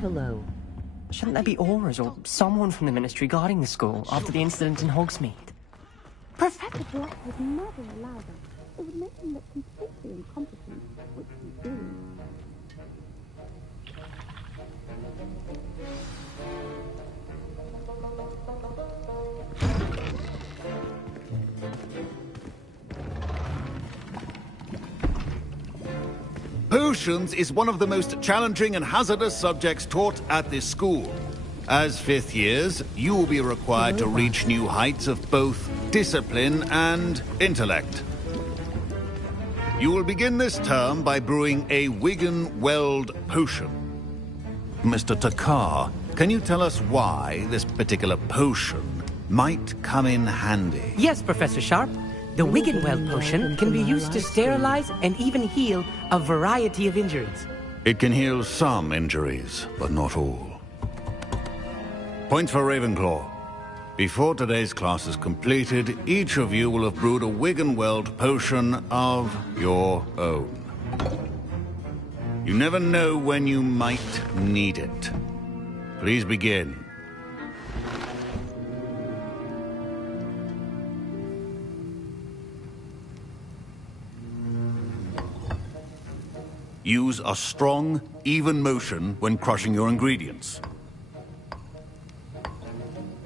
Hello. Shouldn't there be Aurors or someone from the Ministry guarding the school after the incident in Hogsmeade? Professor Black would never allow that. It would make him look completely incompetent, which he is. Potions is one of the most challenging and hazardous subjects taught at this school. As fifth years, you will be required to reach new heights of both discipline and intellect. You will begin this term by brewing a Wiggenweld potion. Mr. Takar, can you tell us why this particular potion might come in handy? Yes, Professor Sharp. The Wiggenweld potion can be used to sterilize and even heal a variety of injuries. It can heal some injuries, but not all. Point for Ravenclaw. Before today's class is completed, each of you will have brewed a Wiggenweld potion of your own. You never know when you might need it. Please begin. Use a strong, even motion when crushing your ingredients.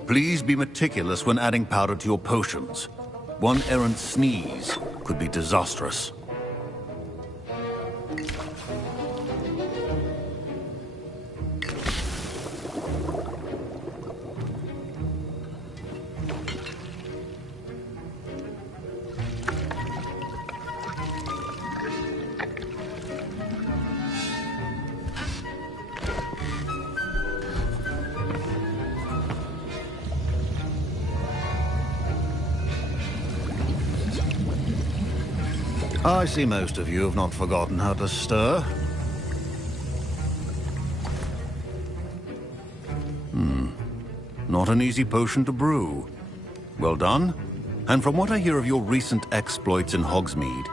Please be meticulous when adding powder to your potions. One errant sneeze could be disastrous. I see most of you have not forgotten how to stir. Not an easy potion to brew. Well done. And from what I hear of your recent exploits in Hogsmeade,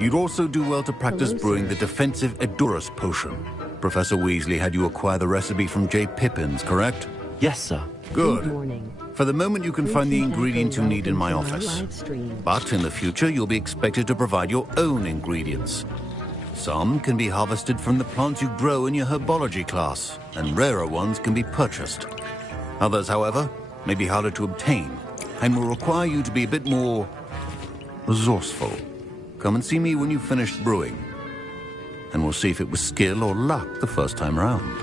you'd also do well to practice brewing the defensive Edurus potion. Professor Weasley had you acquire the recipe from J. Pippins, correct? Yes, sir. Good. Good morning. For the moment, you can find the ingredients you need in my office. But in the future, you'll be expected to provide your own ingredients. Some can be harvested from the plants you grow in your herbology class, and rarer ones can be purchased. Others, however, may be harder to obtain, and will require you to be a bit more resourceful. Come and see me when you've finished brewing, and we'll see if it was skill or luck the first time round.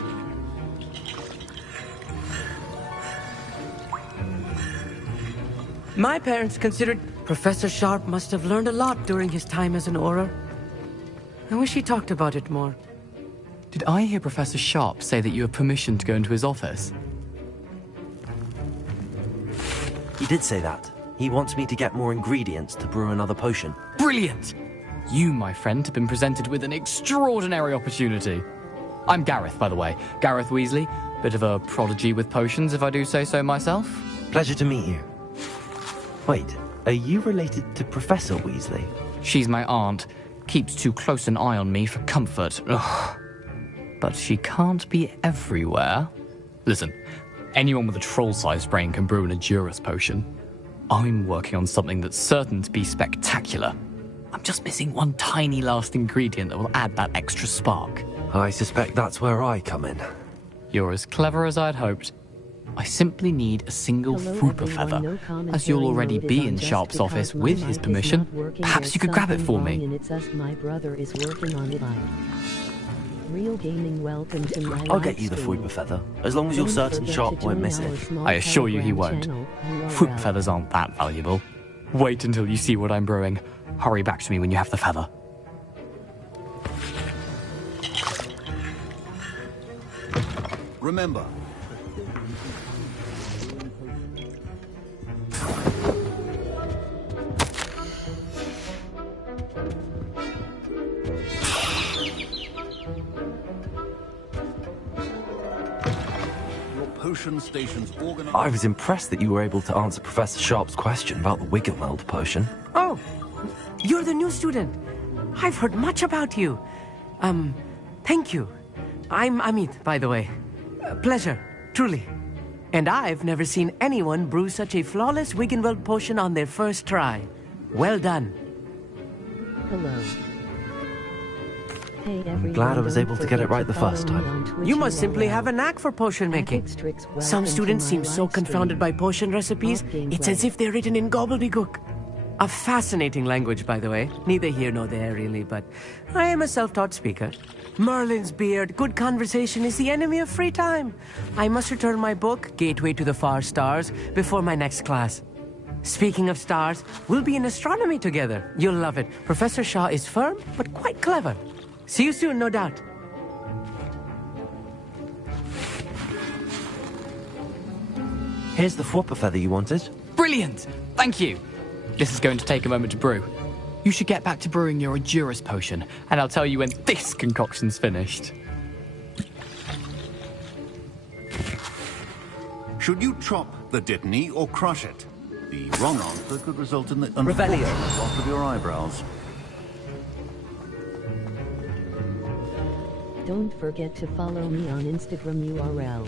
My parents considered Professor Sharp must have learned a lot during his time as an Auror. I wish he talked about it more. Did I hear Professor Sharp say that you have permission to go into his office? He did say that. He wants me to get more ingredients to brew another potion. Brilliant! You, my friend, have been presented with an extraordinary opportunity. I'm Gareth, by the way. Gareth Weasley. Bit of a prodigy with potions, if I do say so myself. Pleasure to meet you. Wait, are you related to Professor Weasley? She's my aunt. Keeps too close an eye on me for comfort. Ugh. But she can't be everywhere. Listen, anyone with a troll-sized brain can brew an Edurus potion. I'm working on something that's certain to be spectacular. I'm just missing one tiny last ingredient that will add that extra spark. I suspect that's where I come in. You're as clever as I'd hoped. I simply need a single Frupa feather. As you'll already be in Sharp's office with his permission, perhaps you could grab it for me. I'll get you the Frupa feather, as long as you're certain Sharp won't miss it. I assure you he won't. Fruit feathers aren't that valuable. Wait until you see what I'm brewing. Hurry back to me when you have the feather. Remember, potion stations organized. I was impressed that you were able to answer Professor Sharp's question about the Wiggenweld potion. Oh, you're the new student. I've heard much about you. Thank you. I'm Amit, by the way. Pleasure, truly. And I've never seen anyone brew such a flawless Wiggenweld potion on their first try. Well done. Hello. Hey everyone, Glad I was able to get it right the first time. You must simply have a knack for potion making. Some students seem so confounded by potion recipes, it's as if they're written in gobbledygook. A fascinating language, by the way. Neither here nor there, really, but I am a self-taught speaker. Merlin's beard, good conversation is the enemy of free time. I must return my book, Gateway to the Far Stars, before my next class. Speaking of stars, we'll be in astronomy together. You'll love it. Professor Shaw is firm, but quite clever. See you soon, no doubt. Here's the Whopper feather you wanted. Brilliant! Thank you! This is going to take a moment to brew. You should get back to brewing your Adurus potion, and I'll tell you when this concoction's finished. Should you chop the Dittany or crush it? The wrong answer could result in the Revelio. unfortunate loss of your eyebrows. Don't forget to follow me on Instagram URL.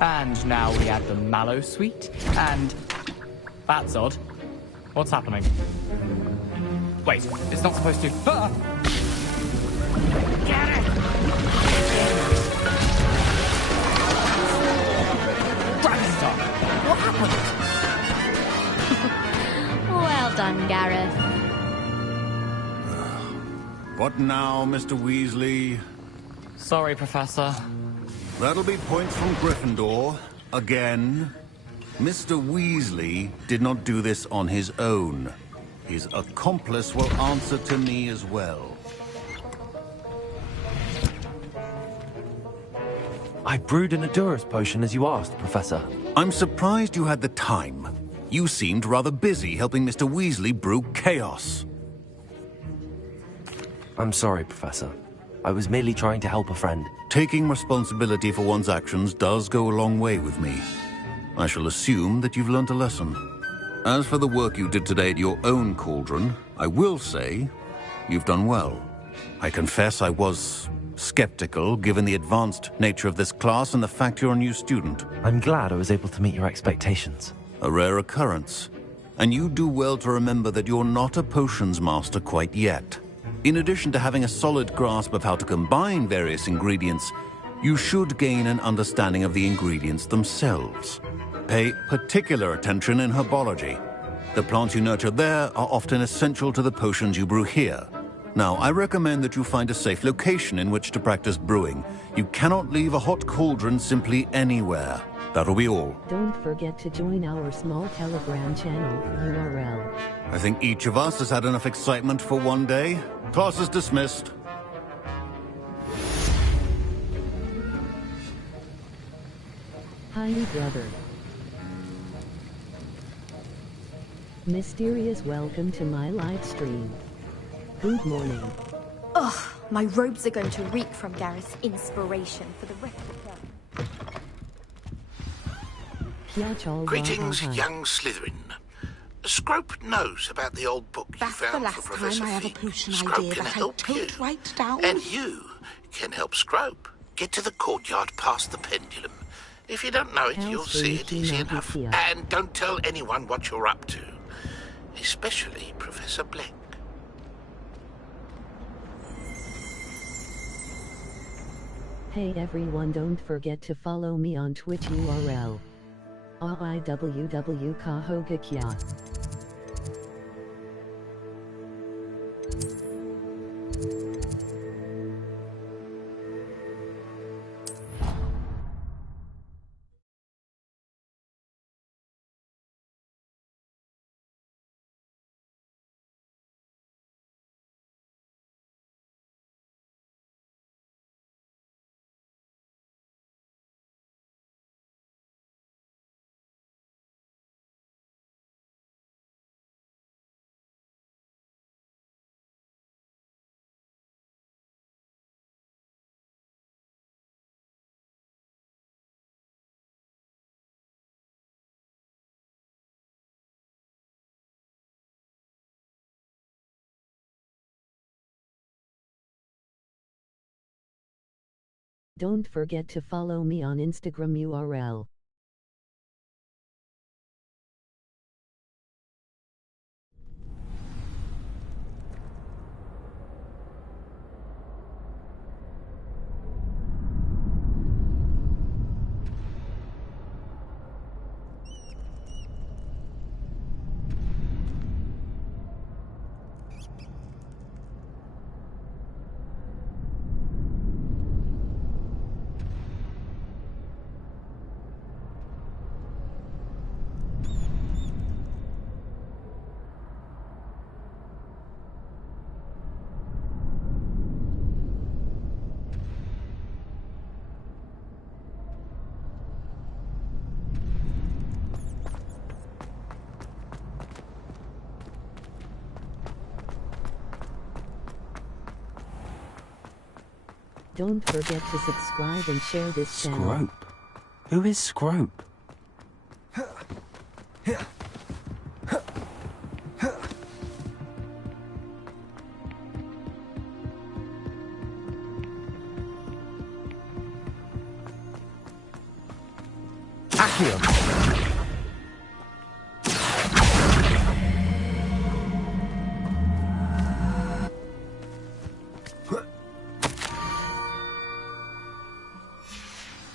And now we add the mallow sweet, and... That's odd. What's happening? Wait, it's not supposed to... Ah! Get it! Dragonstone! What happened? Well done, Gareth. What now, Mr. Weasley? Sorry, Professor. That'll be points from Gryffindor. Again. Mr. Weasley did not do this on his own. His accomplice will answer to me as well. I brewed an Adurus potion as you asked, Professor. I'm surprised you had the time. You seemed rather busy helping Mr. Weasley brew chaos. I'm sorry, Professor. I was merely trying to help a friend. Taking responsibility for one's actions does go a long way with me. I shall assume that you've learnt a lesson. As for the work you did today at your own cauldron, I will say you've done well. I confess I was skeptical, given the advanced nature of this class and the fact you're a new student. I'm glad I was able to meet your expectations. A rare occurrence. And you do well to remember that you're not a potions master quite yet. In addition to having a solid grasp of how to combine various ingredients, you should gain an understanding of the ingredients themselves. Pay particular attention in herbology. The plants you nurture there are often essential to the potions you brew here. Now, I recommend that you find a safe location in which to practice brewing. You cannot leave a hot cauldron simply anywhere. That'll be all. Don't forget to join our small Telegram channel URL. I think each of us has had enough excitement for one day. Class is dismissed. Hi, brother. Mysterious welcome to my live stream. Good morning. Ugh, my robes are going to reek from Gareth's inspiration for the rest of the term. Greetings, young Slytherin. Scrope knows about the old book you That's found the last for Professor time I have a Fig. potion Scrope idea can that I help don't you, write down. and you can help Scrope. Get to the courtyard past the pendulum. If you don't know it, you'll see it easy enough. And don't tell anyone what you're up to. Especially Professor Black. Hey everyone, don't forget to follow me on Twitch URL. RIWWKHOGAKYA. Don't forget to follow me on Instagram URL. Don't forget to subscribe and share this channel. Scrope? Who is Scrope?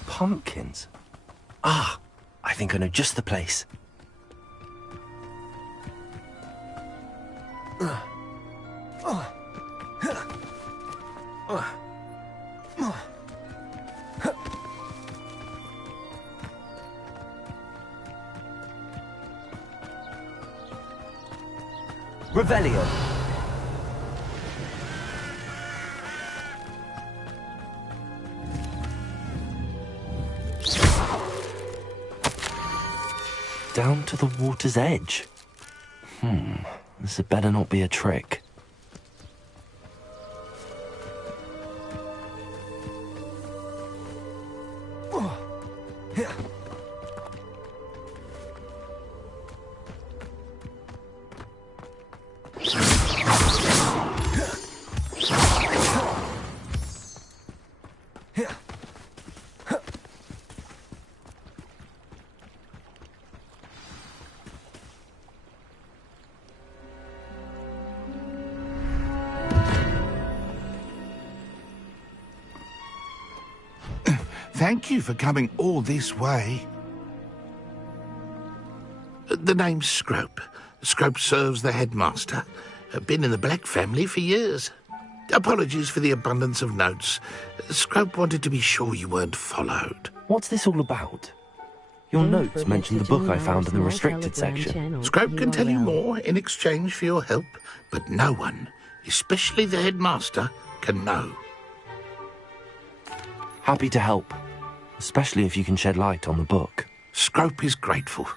Pumpkins? Ah, I think I know just the place. Revelio. Down to the water's edge. This had better not be a trick. Thank you for coming all this way. The name's Scrope. Scrope serves the headmaster. Been in the Black family for years. Apologies for the abundance of notes. Scrope wanted to be sure you weren't followed. What's this all about? Your notes mentioned the book I found in the restricted section. Scrope can tell you more in exchange for your help, but no one, especially the headmaster, can know. Happy to help, especially if you can shed light on the book. Scrope is grateful.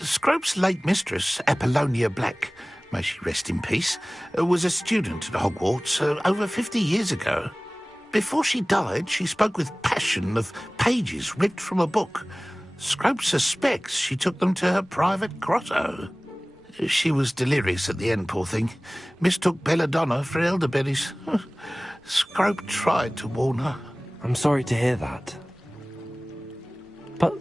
Scrope's late mistress, Apollonia Black, may she rest in peace, was a student at Hogwarts over 50 years ago. Before she died, she spoke with passion of pages ripped from a book. Scrope suspects she took them to her private grotto. She was delirious at the end, poor thing. Mistook belladonna for elderberries. Scrope tried to warn her. I'm sorry to hear that. But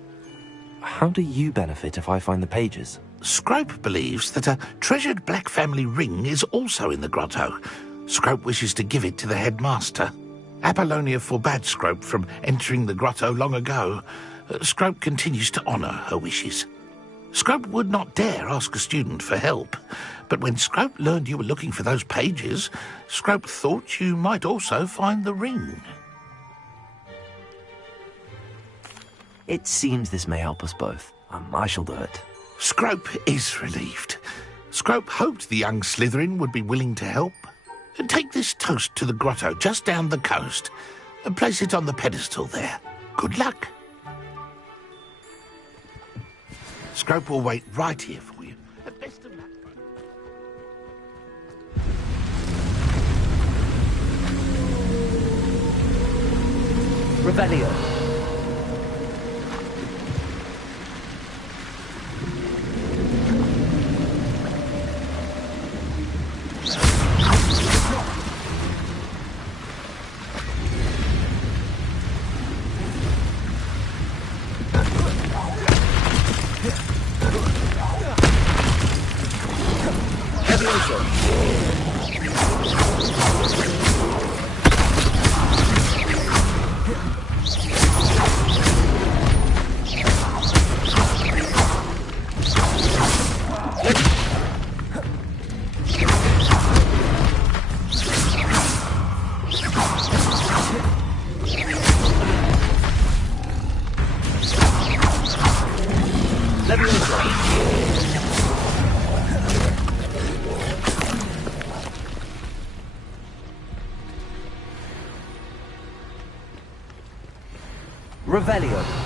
how do you benefit if I find the pages? Scrope believes that a treasured black family ring is also in the grotto. Scrope wishes to give it to the headmaster. Apollonia forbade Scrope from entering the grotto long ago. Scrope continues to honour her wishes. Scrope would not dare ask a student for help, but when Scrope learned you were looking for those pages, Scrope thought you might also find the ring. It seems this may help us both. I shall do it. Scrope is relieved. Scrope hoped the young Slytherin would be willing to help. Take this toast to the grotto just down the coast and place it on the pedestal there. Good luck. Scrope will wait right here for you. Best of luck. Revelio. Revelio.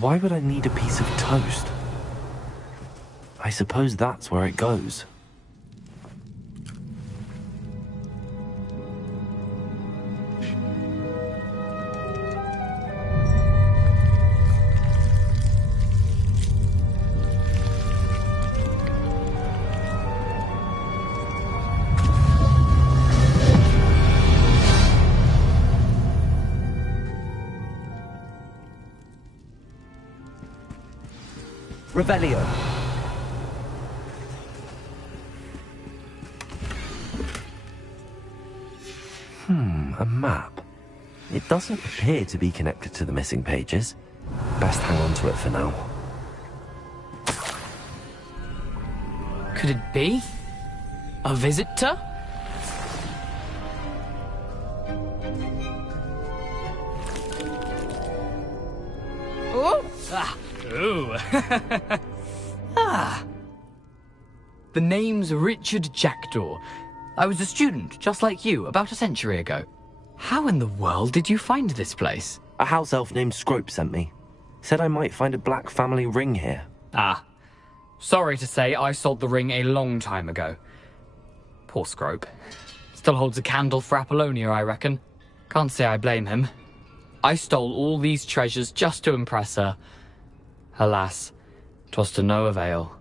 Why would I need a piece of toast? I suppose that's where it goes. Revelio. A map. It doesn't appear to be connected to the missing pages. Best hang on to it for now. Could it be? A visitor? Oh! Ah! Ooh! Ah! The name's Richard Jackdaw. I was a student, just like you, about a century ago. How in the world did you find this place? A house elf named Scrope sent me. Said I might find a black family ring here. Ah. Sorry to say, I sold the ring a long time ago. Poor Scrope. Still holds a candle for Apollonia, I reckon. Can't say I blame him. I stole all these treasures just to impress her. Alas, 'twas to no avail.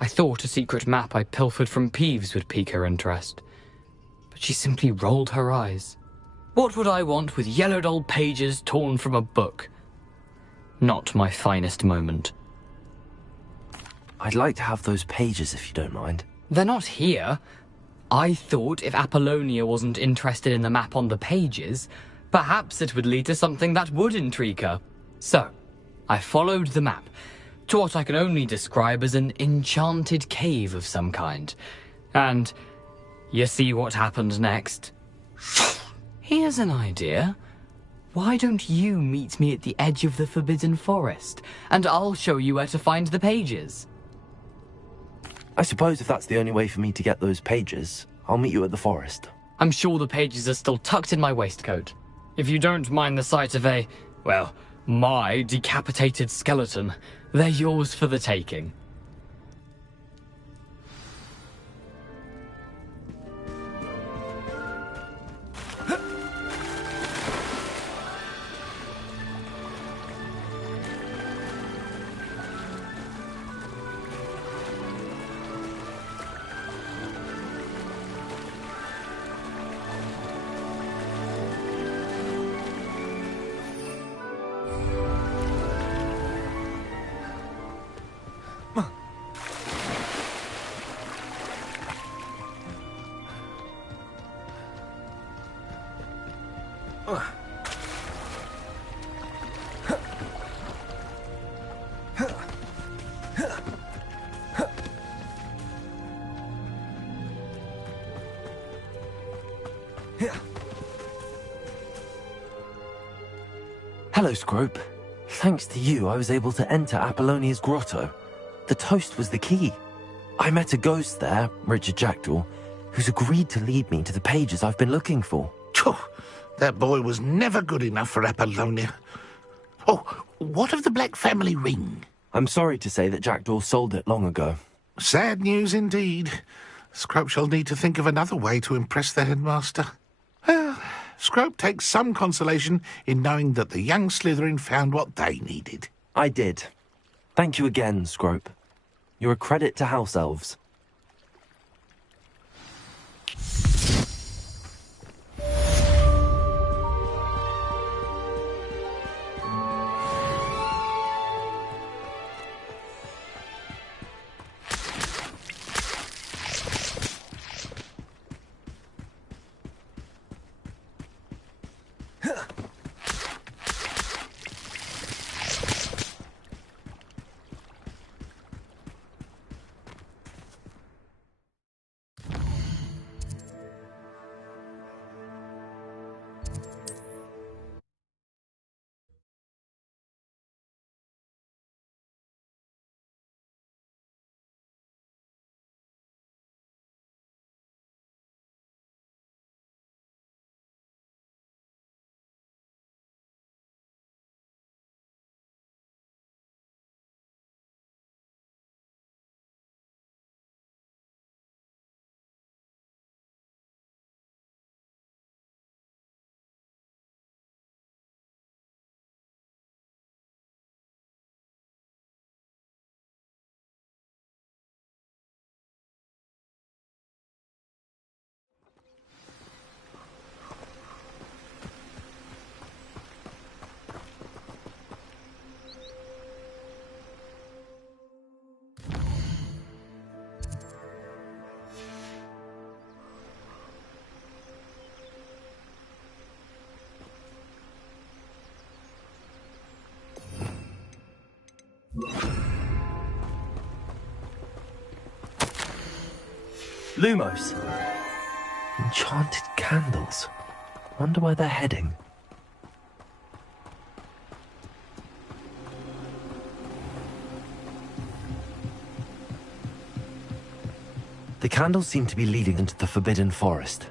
I thought a secret map I pilfered from Peeves would pique her interest. But she simply rolled her eyes. What would I want with yellowed old pages torn from a book? Not my finest moment. I'd like to have those pages if you don't mind. They're not here. I thought if Apollonia wasn't interested in the map on the pages, perhaps it would lead to something that would intrigue her. So, I followed the map to what I can only describe as an enchanted cave of some kind. And you see what happened next? Here's an idea. Why don't you meet me at the edge of the Forbidden Forest, and I'll show you where to find the pages? I suppose if that's the only way for me to get those pages, I'll meet you at the forest. I'm sure the pages are still tucked in my waistcoat. If you don't mind the sight of my decapitated skeleton, they're yours for the taking. Hello, Scrope. Thanks to you, I was able to enter Apollonia's grotto. The toast was the key. I met a ghost there, Richard Jackdaw, who's agreed to lead me to the pages I've been looking for. That boy was never good enough for Apollonia. Oh, what of the Black family ring? I'm sorry to say that Jackdaw sold it long ago. Sad news indeed. Scrope shall need to think of another way to impress the headmaster. Well, Scrope takes some consolation in knowing that the young Slytherin found what they needed. I did. Thank you again, Scrope. You're a credit to house elves. Lumos. Enchanted candles. Wonder where they're heading. The candles seem to be leading into the Forbidden Forest.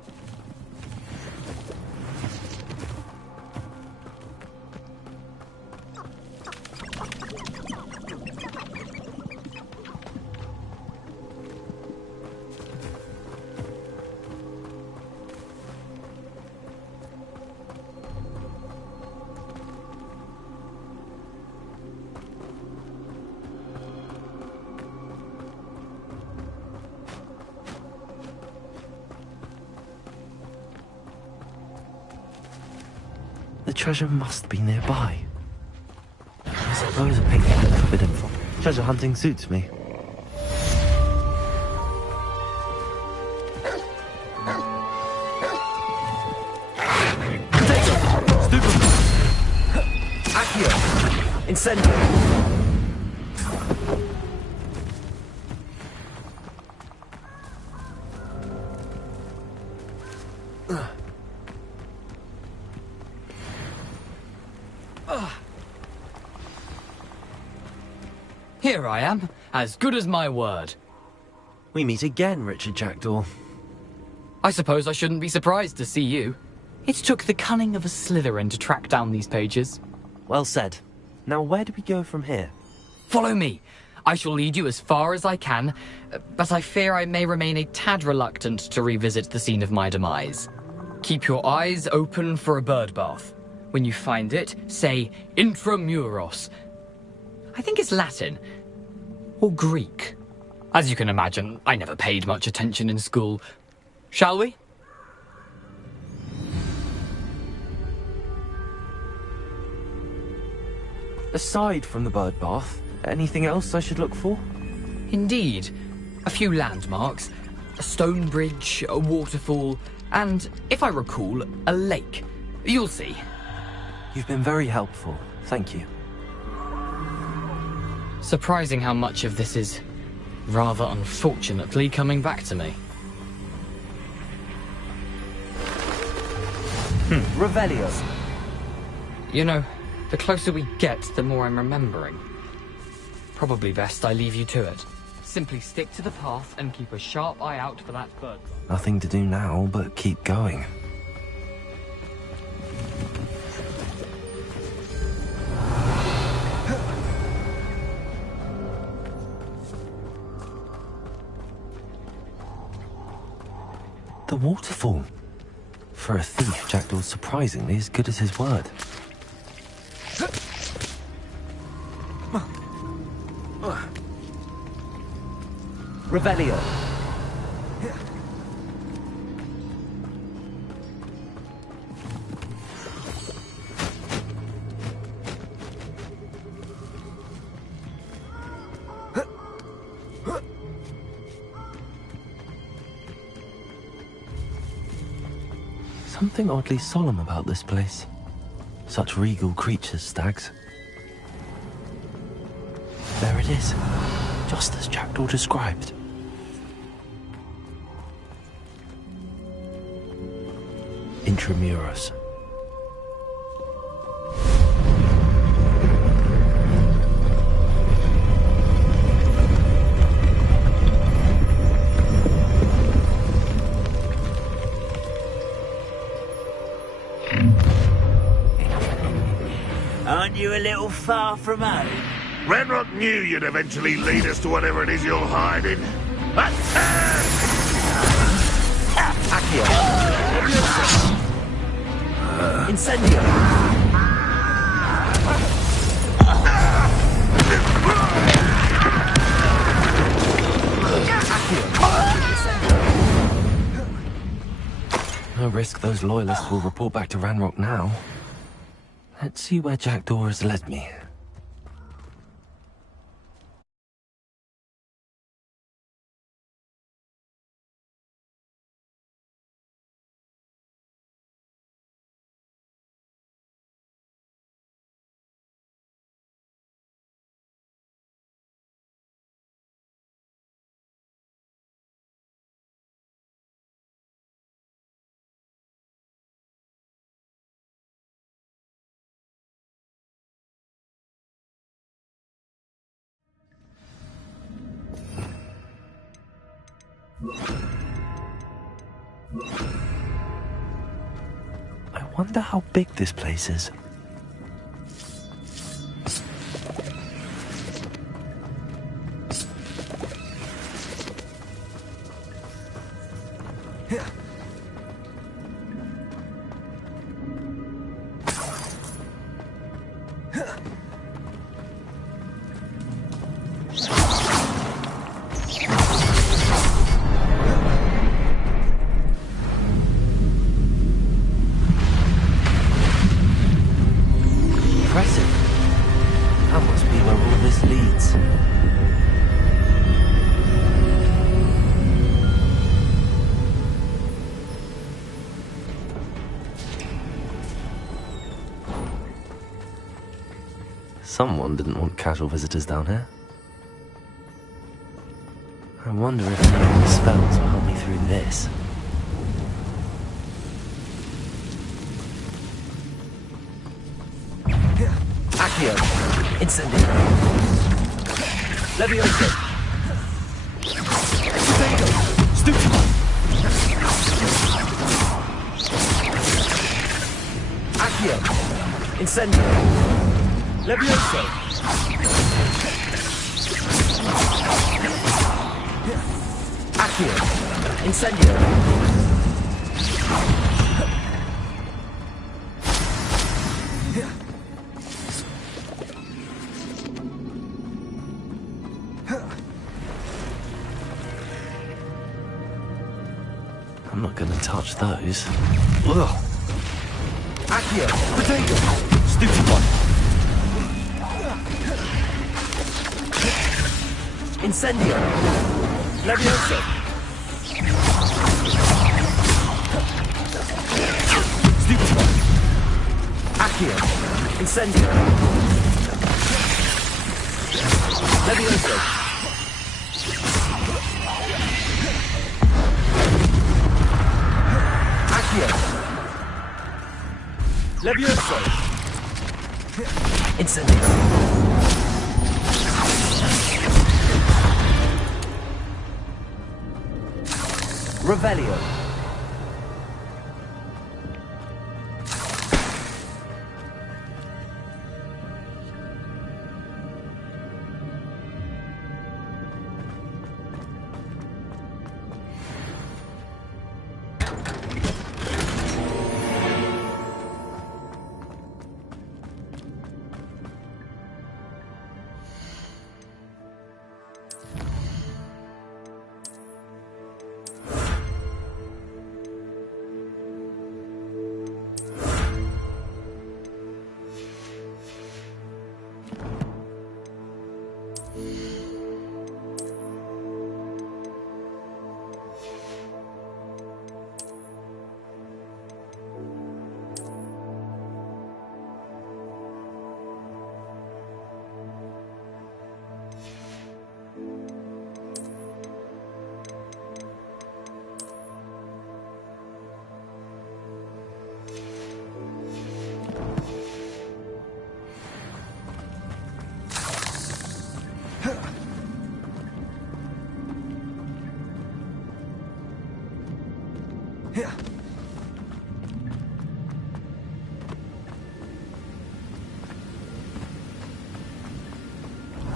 The treasure must be nearby. I suppose a picnic at the Forbidden Forest. Treasure hunting suits me. Accio! Incendio! Here I am, as good as my word. We meet again, Richard Jackdaw. I suppose I shouldn't be surprised to see you. It took the cunning of a Slytherin to track down these pages. Well said. Now where do we go from here? Follow me. I shall lead you as far as I can, but I fear I may remain a tad reluctant to revisit the scene of my demise. Keep your eyes open for a bird bath. When you find it, say intramuros. I think it's Latin. Or Greek. As you can imagine, I never paid much attention in school. Shall we? Aside from the bird bath, anything else I should look for? Indeed. A few landmarks. A stone bridge, a waterfall, and, if I recall, a lake. You'll see. You've been very helpful. Thank you. Surprising how much of this is, rather unfortunately, coming back to me. Revelio. You know, the closer we get, the more I'm remembering. Probably best I leave you to it. Simply stick to the path and keep a sharp eye out for that bird. Nothing to do now but keep going. The waterfall. For a thief, Jackdaw's surprisingly as good as his word. Revelio. Something oddly solemn about this place. Such regal creatures, stags. There it is, just as Jackdaw described. Intramuros. Aren't you a little far from home? Ranrock knew you'd eventually lead us to whatever it is you're hiding. Attack! Accio. Incendio. No risk those loyalists will report back to Ranrock now. Let's see where Jackdaw has led me. Wonder how big this place is. Someone didn't want casual visitors down here. I wonder if any of the spells will help me through this. Accio! Incendio! Levioso! Potato! Stupefy! Accio! Incendio! Levioso! Accio! Incendio! I'm not gonna touch those. Ugh. Accio! Potato! Stupefy! Incendio! Levioso! Stupefy! Accio! Incendio! Levioso! Accio! Levioso! Incendio! Revelio.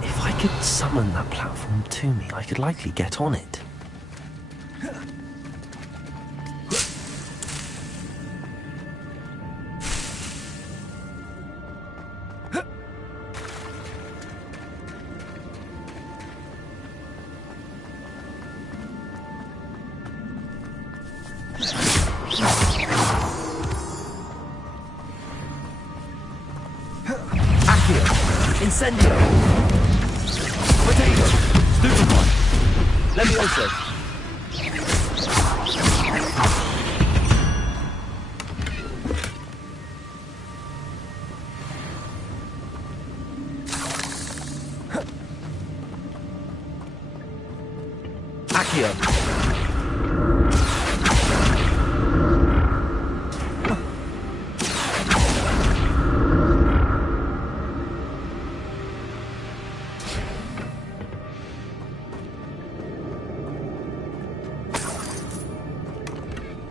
If I could summon that platform to me, I could likely get on it. Incendio! Potato! Stupefy! Levioso! Accio!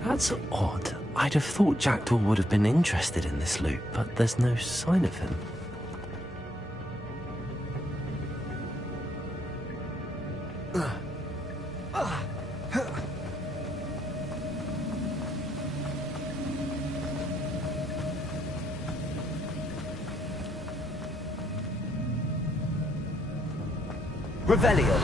That's odd. I I'd have thought Jackdaw would have been interested in this loot, but there's no sign of him. Revelio.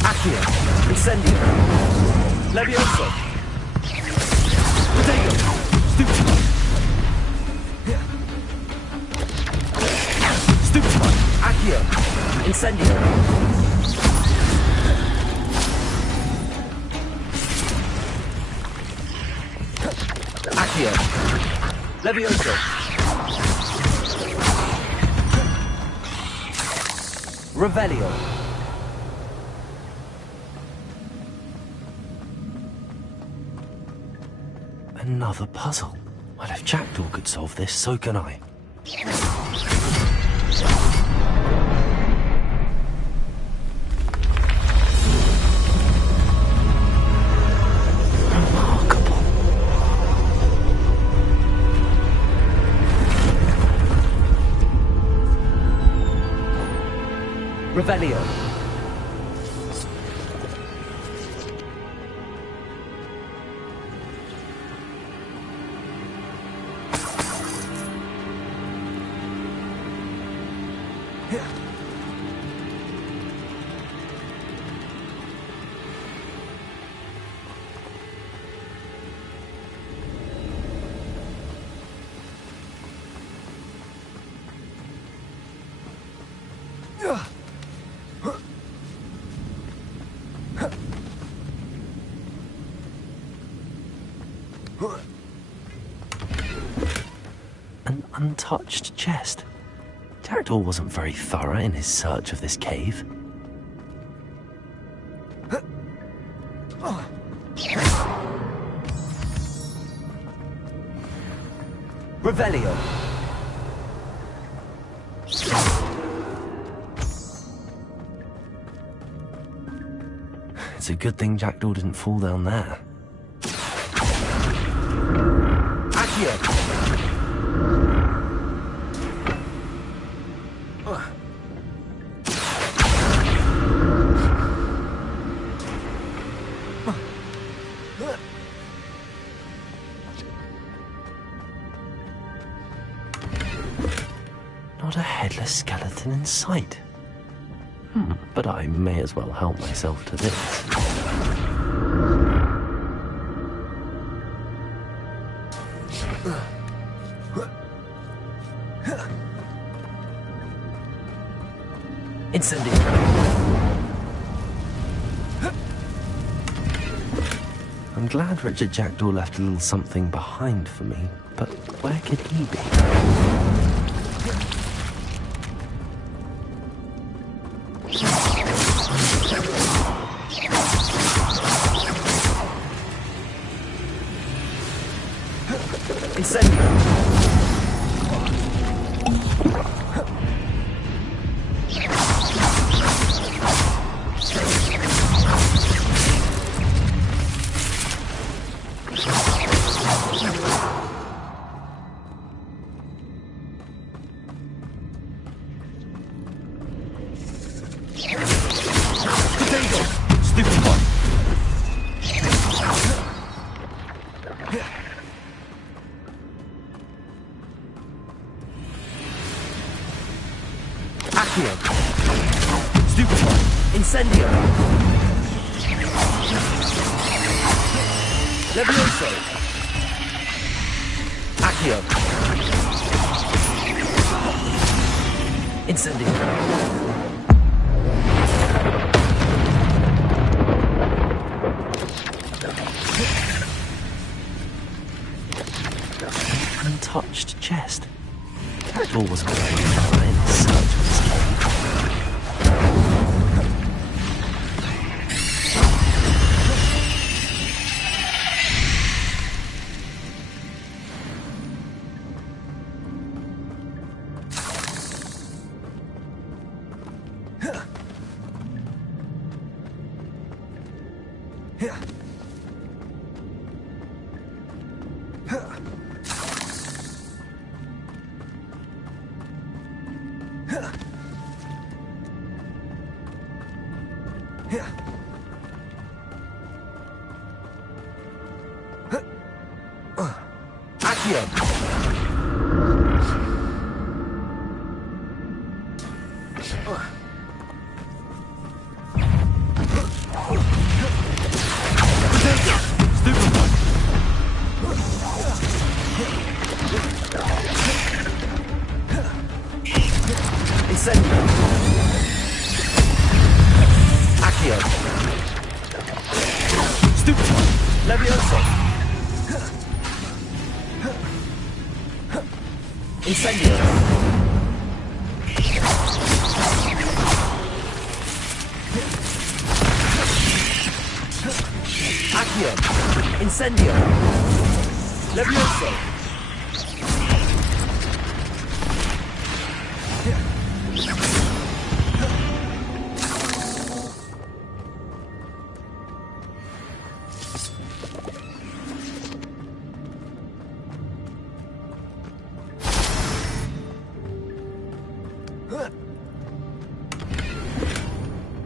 Accio. Incendio. Levioso. Protego. Stupefy. Stupefy. Accio. Incendio. Accio. Levioso. Revelio. Another puzzle. Well, if Jackdaw could solve this, so can I. Remarkable. Revelio. An untouched chest. Jackdaw wasn't very thorough in his search of this cave. Revelio. It's a good thing Jackdaw didn't fall down there. Accio. Not a headless skeleton in sight. But I may as well help myself to this. Incendio. I'm glad Richard Jackdaw left a little something behind for me, but where could he be? Incendio. Accio. Stupefy. Incendio. Levioso. Accio. Incendio. Untouched chest. Jackdaw wasn't very thorough in his search of this cave. Incendio! Levioso!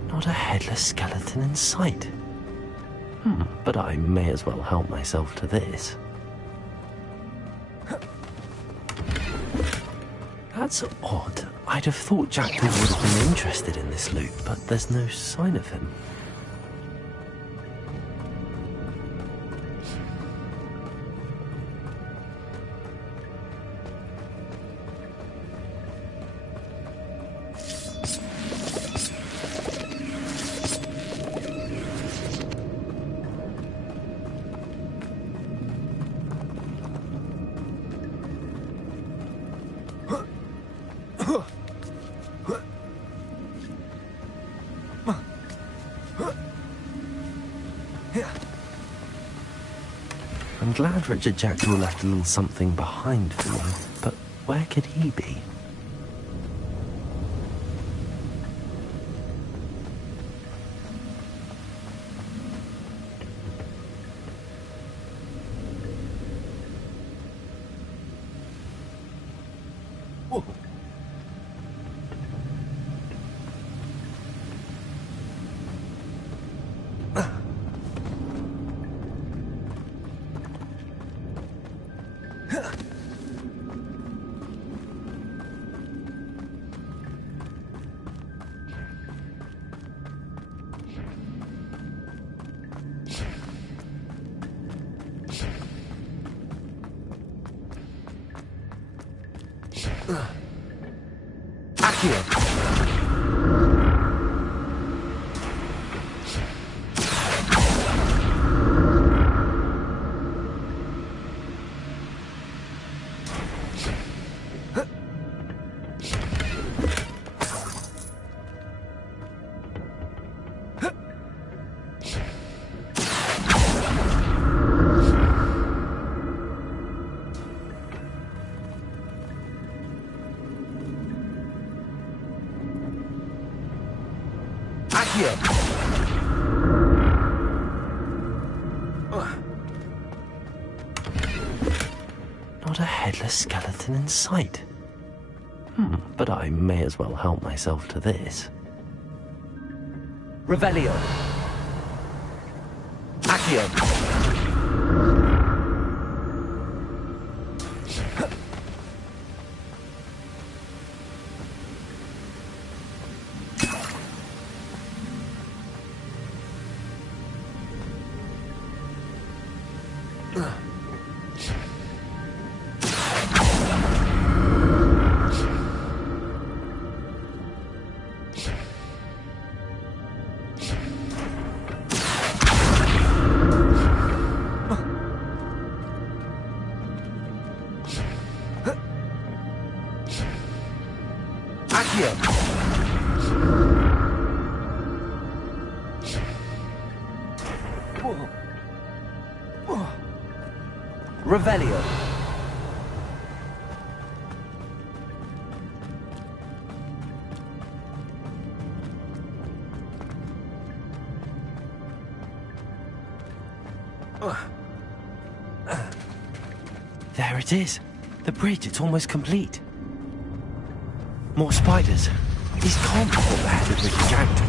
Not a headless skeleton in sight. But I may as well help myself to this. That's odd. I'd have thought Jackal would have been interested in this loot, but there's no sign of him. I'm glad Richard Jackdaw left a little something behind for me, but where could he be? Not a headless skeleton in sight. But I may as well help myself to this. Revelio! Accio! Revelio. There it is. The bridge, it's almost complete. More spiders. These can't be what the head of Richard Jackdaw.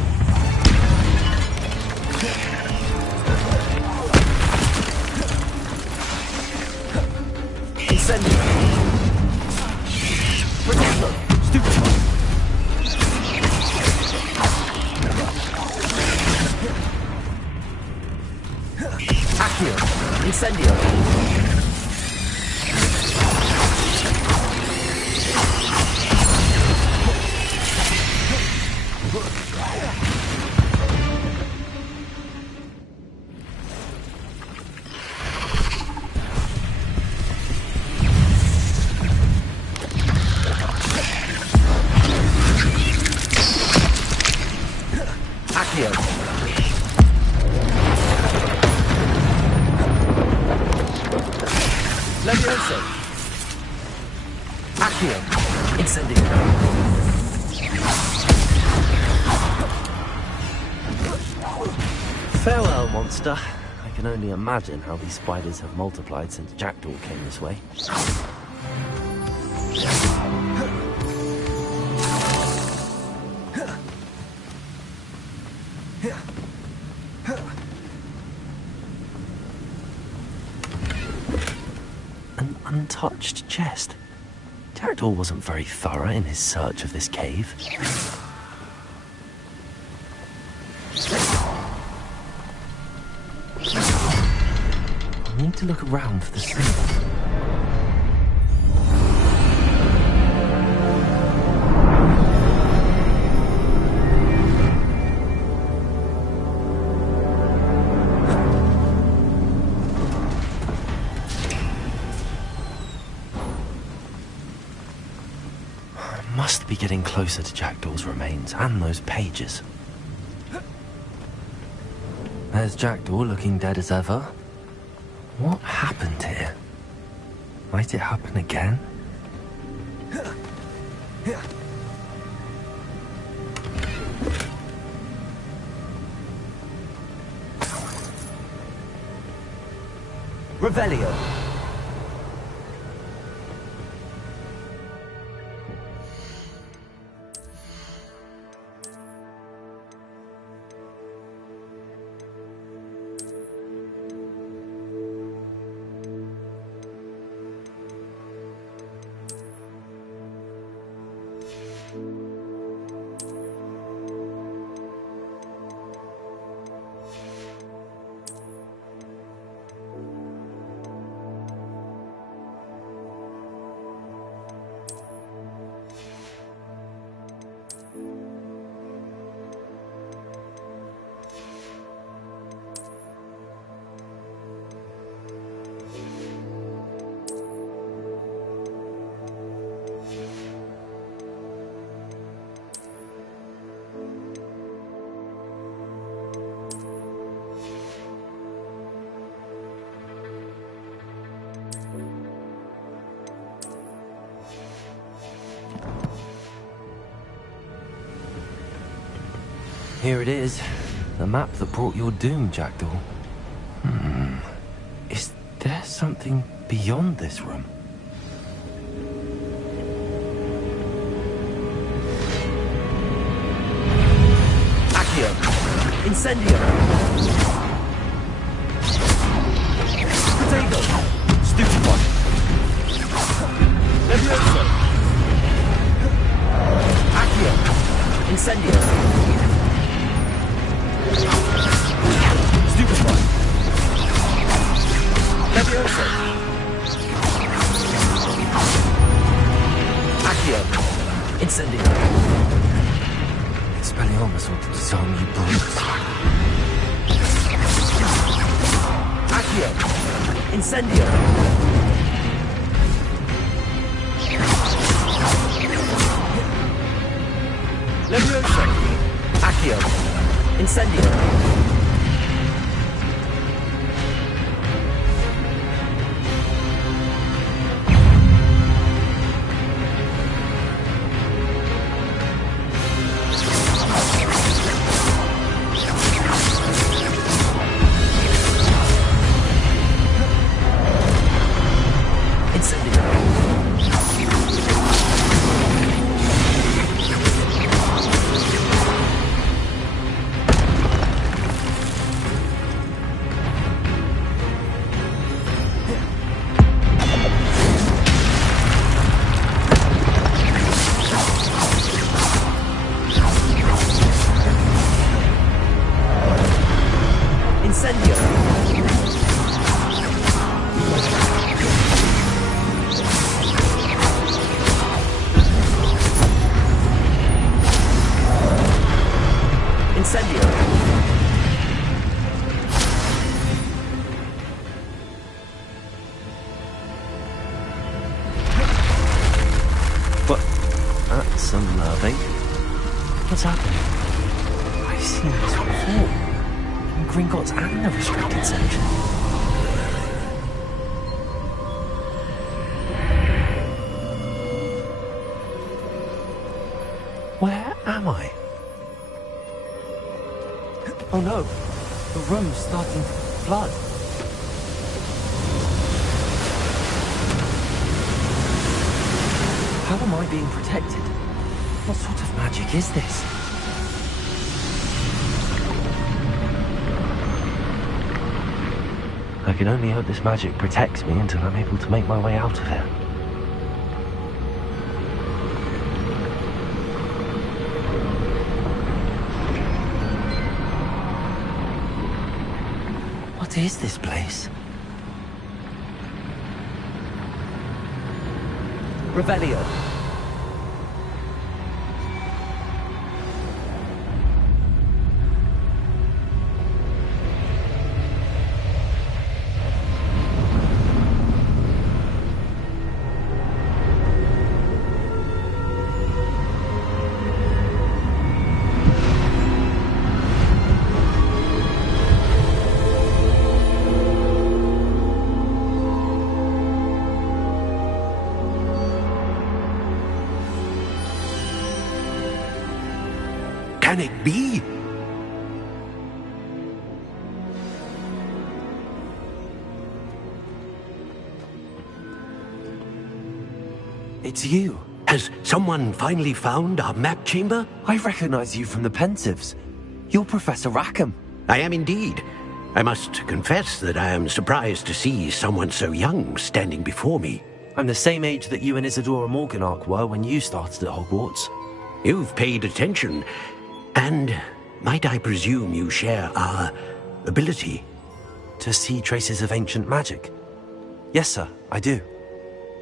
Incendio! Protect them! Stupid one! Accio! Incendio! Farewell, monster. I can only imagine how these spiders have multiplied since Jackdaw came this way. An untouched chest. Jackdaw wasn't very thorough in his search of this cave. I need to look around for the symbol. Must be getting closer to Jackdaw's remains and those pages. There's Jackdaw looking dead as ever. What happened here? Might it happen again? Revelio. Here it is. The map that brought your doom, Jackdaw. Is there something beyond this room? Accio. Incendio. Potato. Stupid one. Levioso. Accio. Incendio. Stupid one. Levioso. Accio. Incendio. Expelliarmus will disarm you brutes. Accio. Incendio. Levioso. Accio. Incendio. What's happening? I've seen this before. In Gringotts and the restricted section. Where am I? Oh no, the room's starting to flood. How am I being protected? What sort of magic is this? I can only hope this magic protects me until I'm able to make my way out of here. What is this place? Revelio. Can it be? It's you. Has someone finally found our map chamber? I recognize you from the Pensives. You're Professor Rackham. I am indeed. I must confess that I am surprised to see someone so young standing before me. I'm the same age that you and Isadora Morganach were when you started at Hogwarts. You've paid attention. And might I presume you share our ability? To see traces of ancient magic? Yes, sir, I do.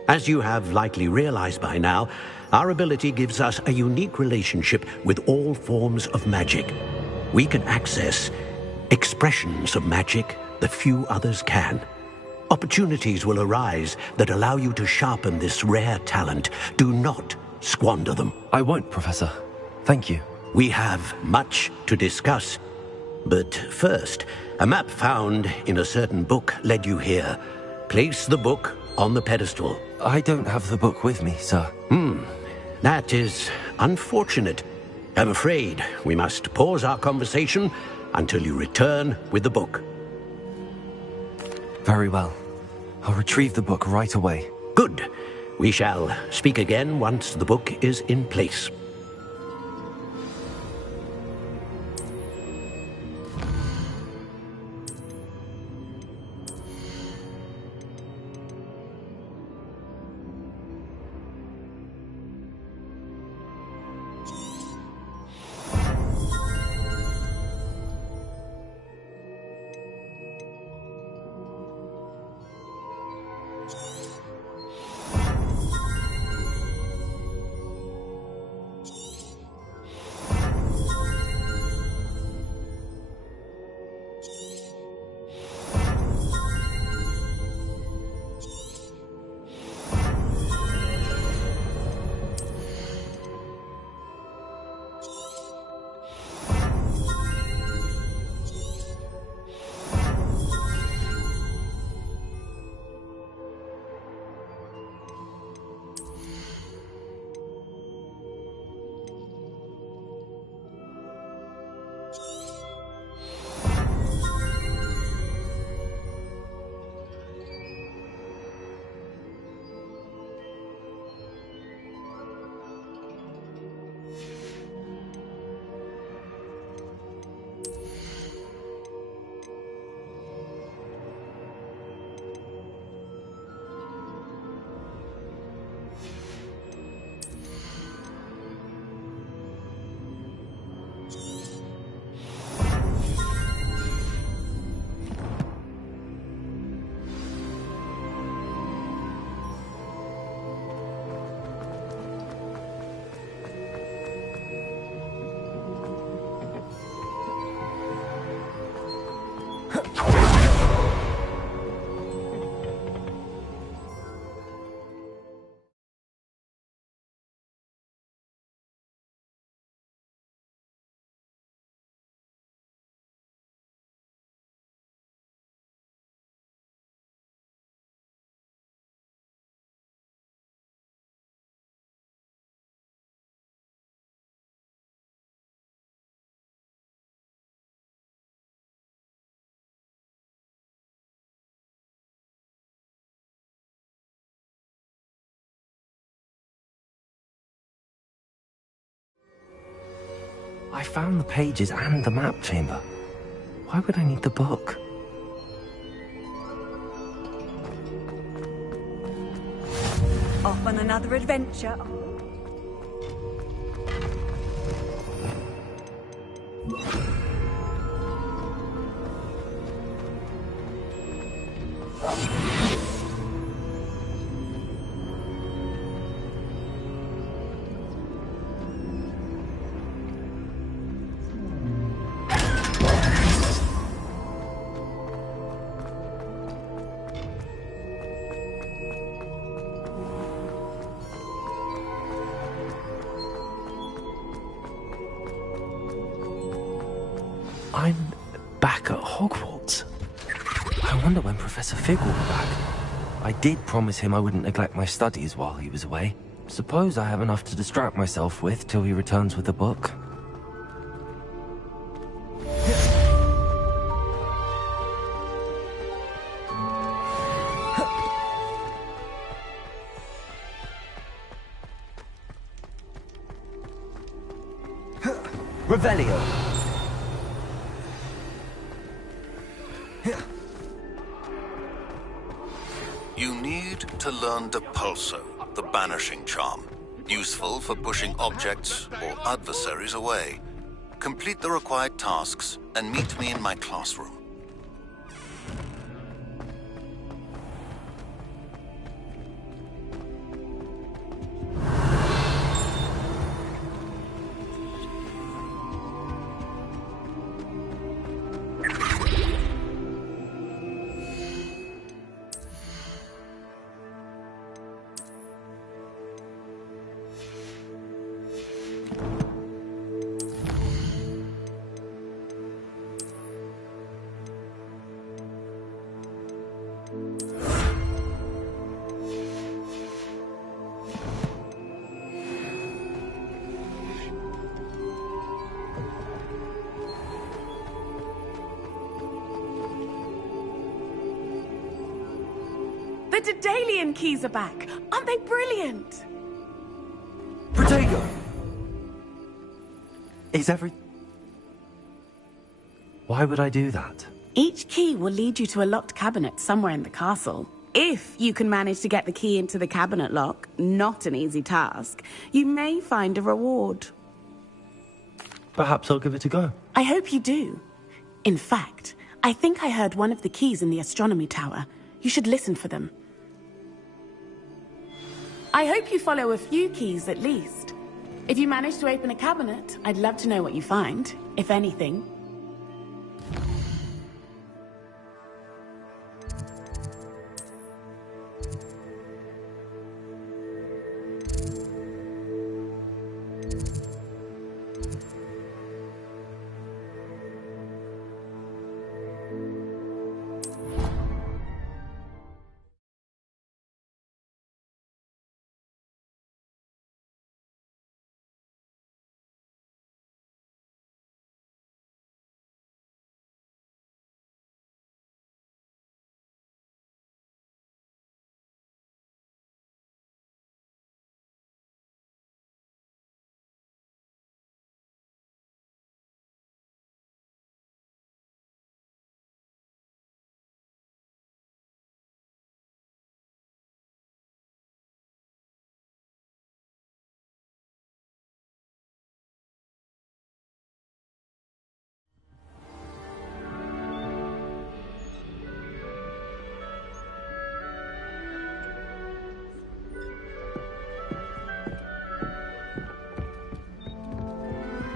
As you have likely realized by now, our ability gives us a unique relationship with all forms of magic. We can access expressions of magic that few others can. Opportunities will arise that allow you to sharpen this rare talent. Do not squander them. I won't, Professor. Thank you. We have much to discuss. But first, a map found in a certain book led you here. Place the book on the pedestal. I don't have the book with me, sir. That is unfortunate. I'm afraid we must pause our conversation until you return with the book. Very well. I'll retrieve the book right away. Good. We shall speak again once the book is in place. I found the pages and the map chamber. Why would I need the book? Off on another adventure. I'm back at Hogwarts. I wonder when Professor Fig will be back. I did promise him I wouldn't neglect my studies while he was away. Suppose I have enough to distract myself with till he returns with the book. Revelio. You need to learn Depulso, the banishing charm. Useful for pushing objects or adversaries away. Complete the required tasks and meet me in my classroom. The Daedalian keys are back. Aren't they brilliant? Protego! Is every... Why would I do that? Each key will lead you to a locked cabinet somewhere in the castle. If you can manage to get the key into the cabinet lock, not an easy task, you may find a reward. Perhaps I'll give it a go. I hope you do. In fact, I think I heard one of the keys in the astronomy tower. You should listen for them. I hope you follow a few keys at least. If you manage to open a cabinet, I'd love to know what you find, if anything.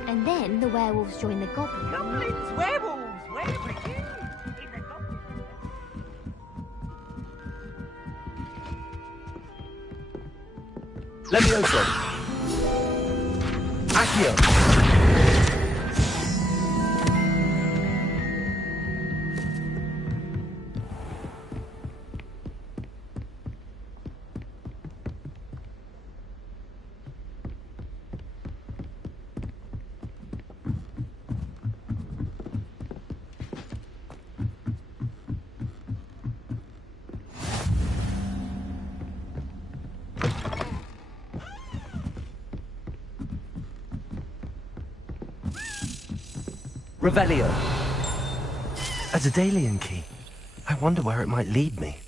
And then the werewolves join the goblins. Goblins, werewolves, where were you? Levioso. Accio. Revelio. A Daedalian key. I wonder where it might lead me.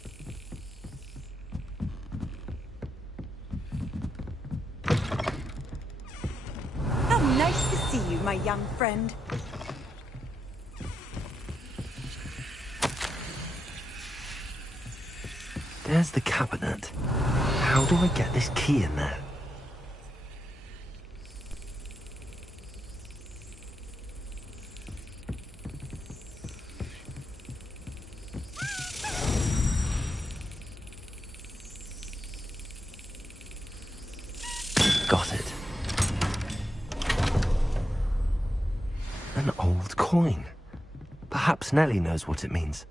How nice to see you, my young friend. There's the cabinet. How do I get this key in there? Got it. An old coin. Perhaps Nellie knows what it means.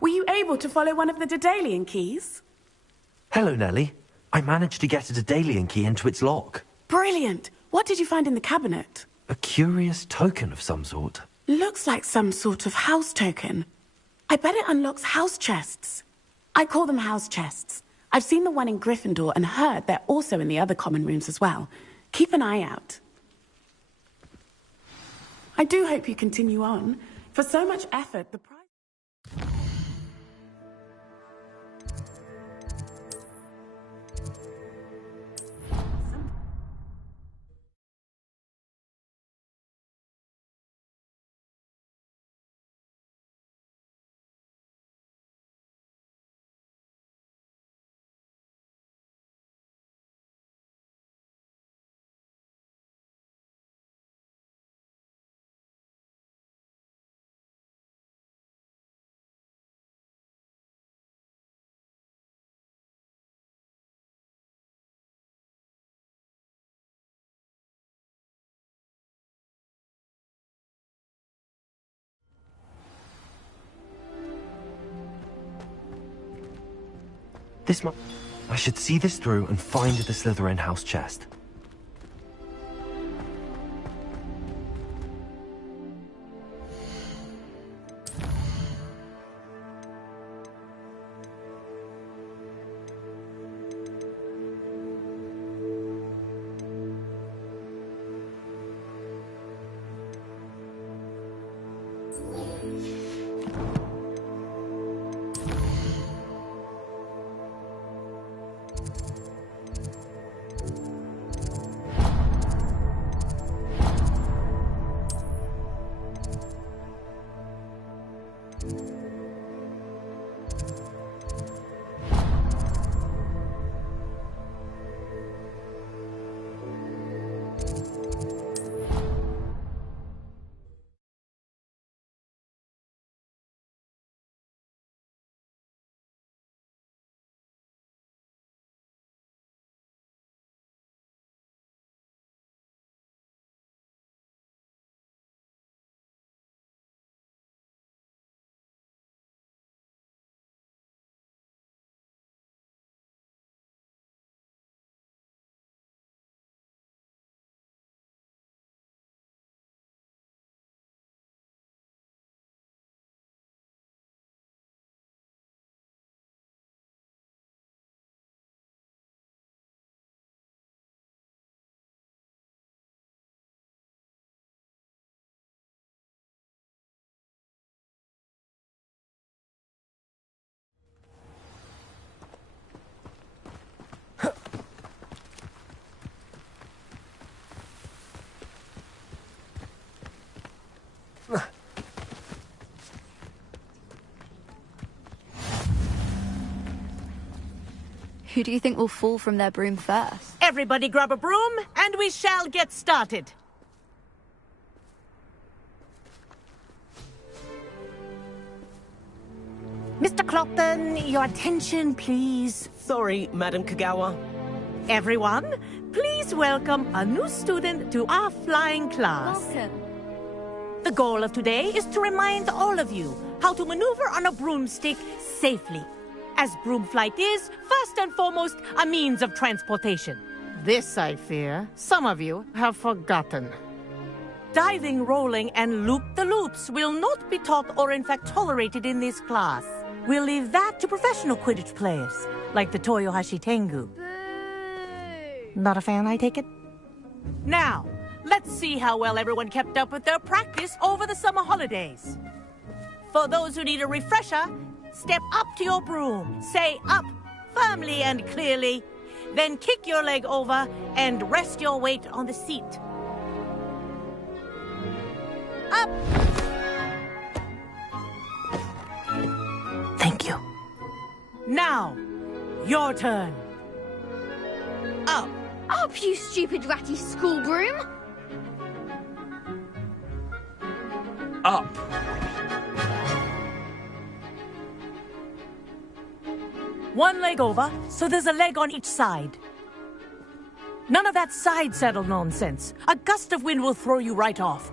Were you able to follow one of the Daedalian keys? Hello, Nellie. I managed to get a Daedalian key into its lock. Brilliant! What did you find in the cabinet? A curious token of some sort. Looks like some sort of house token. I bet it unlocks house chests. I call them house chests. I've seen the one in Gryffindor and heard they're also in the other common rooms as well. Keep an eye out. I do hope you continue on. For so much effort, the prize... I should see this through and find the Slytherin house chest. Who do you think will fall from their broom first? Everybody grab a broom, and we shall get started. Mr. Clopton, your attention, please. Sorry, Madam Kagawa. Everyone, please welcome a new student to our flying class. Welcome. The goal of today is to remind all of you how to maneuver on a broomstick safely, as broom flight is, first and foremost, a means of transportation. This, I fear, some of you have forgotten. Diving, rolling, and loop-the-loops will not be taught or in fact tolerated in this class. We'll leave that to professional Quidditch players, like the Toyohashi Tengu. Not a fan, I take it? Now, let's see how well everyone kept up with their practice over the summer holidays. For those who need a refresher, step up to your broom, say up firmly and clearly, then kick your leg over and rest your weight on the seat. Up! Thank you. Now, your turn. Up! Up, you stupid ratty school broom! Up! One leg over, so there's a leg on each side. None of that side saddle nonsense. A gust of wind will throw you right off.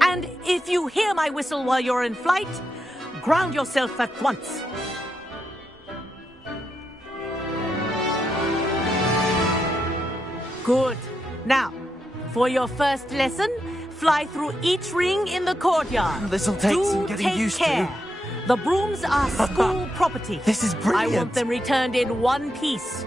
And if you hear my whistle while you're in flight, ground yourself at once. Good. Now, for your first lesson, fly through each ring in the courtyard. This'll take some getting used to. The brooms are school property. This is brilliant. I want them returned in one piece.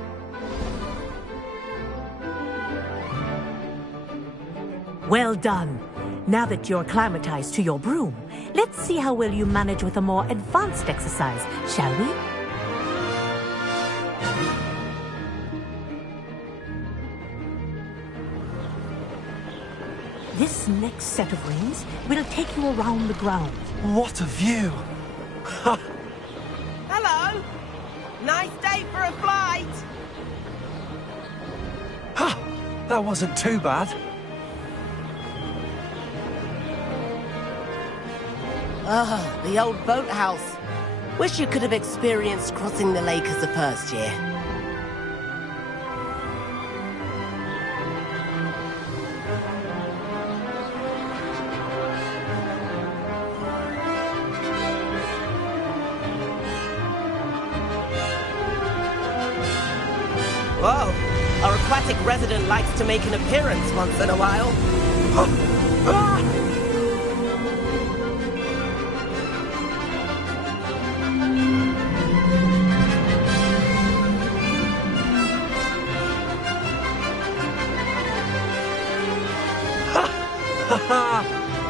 Well done. Now that you're acclimatized to your broom, let's see how well you manage with a more advanced exercise, shall we? This next set of rings will take you around the ground. What a view! Hello! Nice day for a flight! Ha! That wasn't too bad. Ah, the old boathouse. Wish you could have experienced crossing the lake as a first year. Whoa! Our aquatic resident likes to make an appearance once in a while.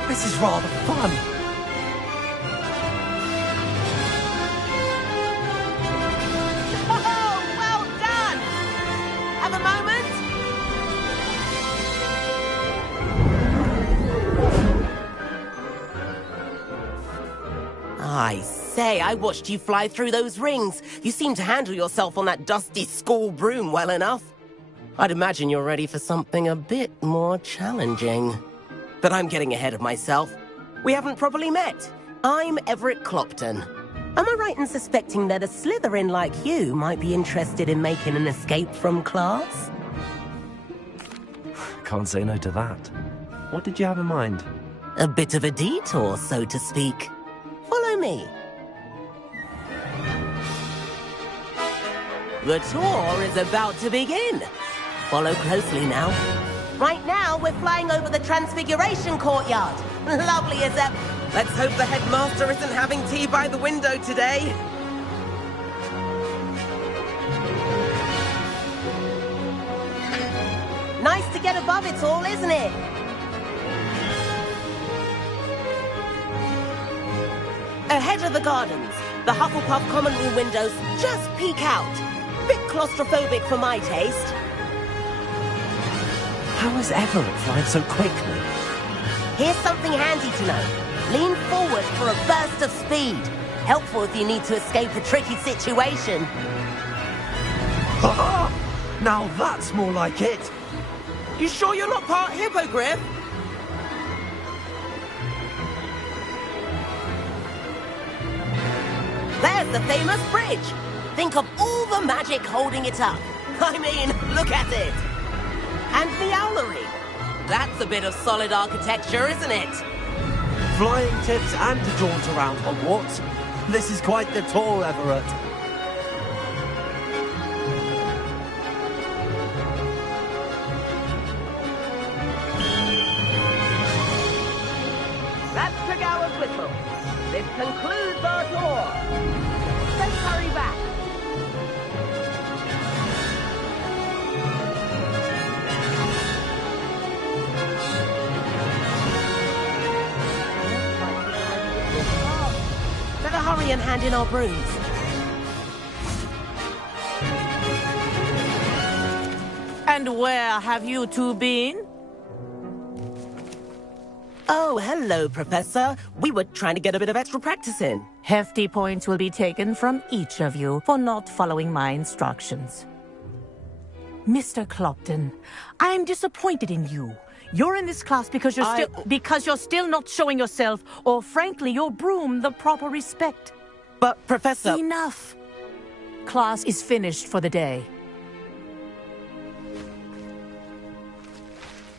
This is rather fun. Oh, well done! Have a moment? I say, I watched you fly through those rings. You seem to handle yourself on that dusty school broom well enough. I'd imagine you're ready for something a bit more challenging. But I'm getting ahead of myself. We haven't properly met. I'm Everett Clopton. Am I right in suspecting that a Slytherin like you might be interested in making an escape from class? Can't say no to that. What did you have in mind? A bit of a detour, so to speak. Follow me. The tour is about to begin. Follow closely now. Right now, we're flying over the Transfiguration Courtyard. Lovely as ever. Let's hope the headmaster isn't having tea by the window today. Nice to get above it all, isn't it? Ahead of the gardens, the Hufflepuff common room windows just peek out. Bit claustrophobic for my taste. How is Everett flying so quickly? Here's something handy to know. Lean forward for a burst of speed. Helpful if you need to escape a tricky situation. Now that's more like it. You sure you're not part hippogriff? There's the famous bridge. Think of all the magic holding it up. I mean, look at it. And the owlery. That's a bit of solid architecture, isn't it? Flying tips and a jaunt around Hogwarts. This is quite the tour, Everett. That's Kagawa's whistle. This concludes our tour. Let's hurry back. Better hurry and hand in our brooms. And where have you two been? Oh, hello, Professor. We were trying to get a bit of extra practice in. Hefty points will be taken from each of you for not following my instructions. Mr. Clopton, I am disappointed in you. You're in this class because you're still not showing yourself, or frankly, your broom the proper respect. But, Professor... Enough. Class is finished for the day.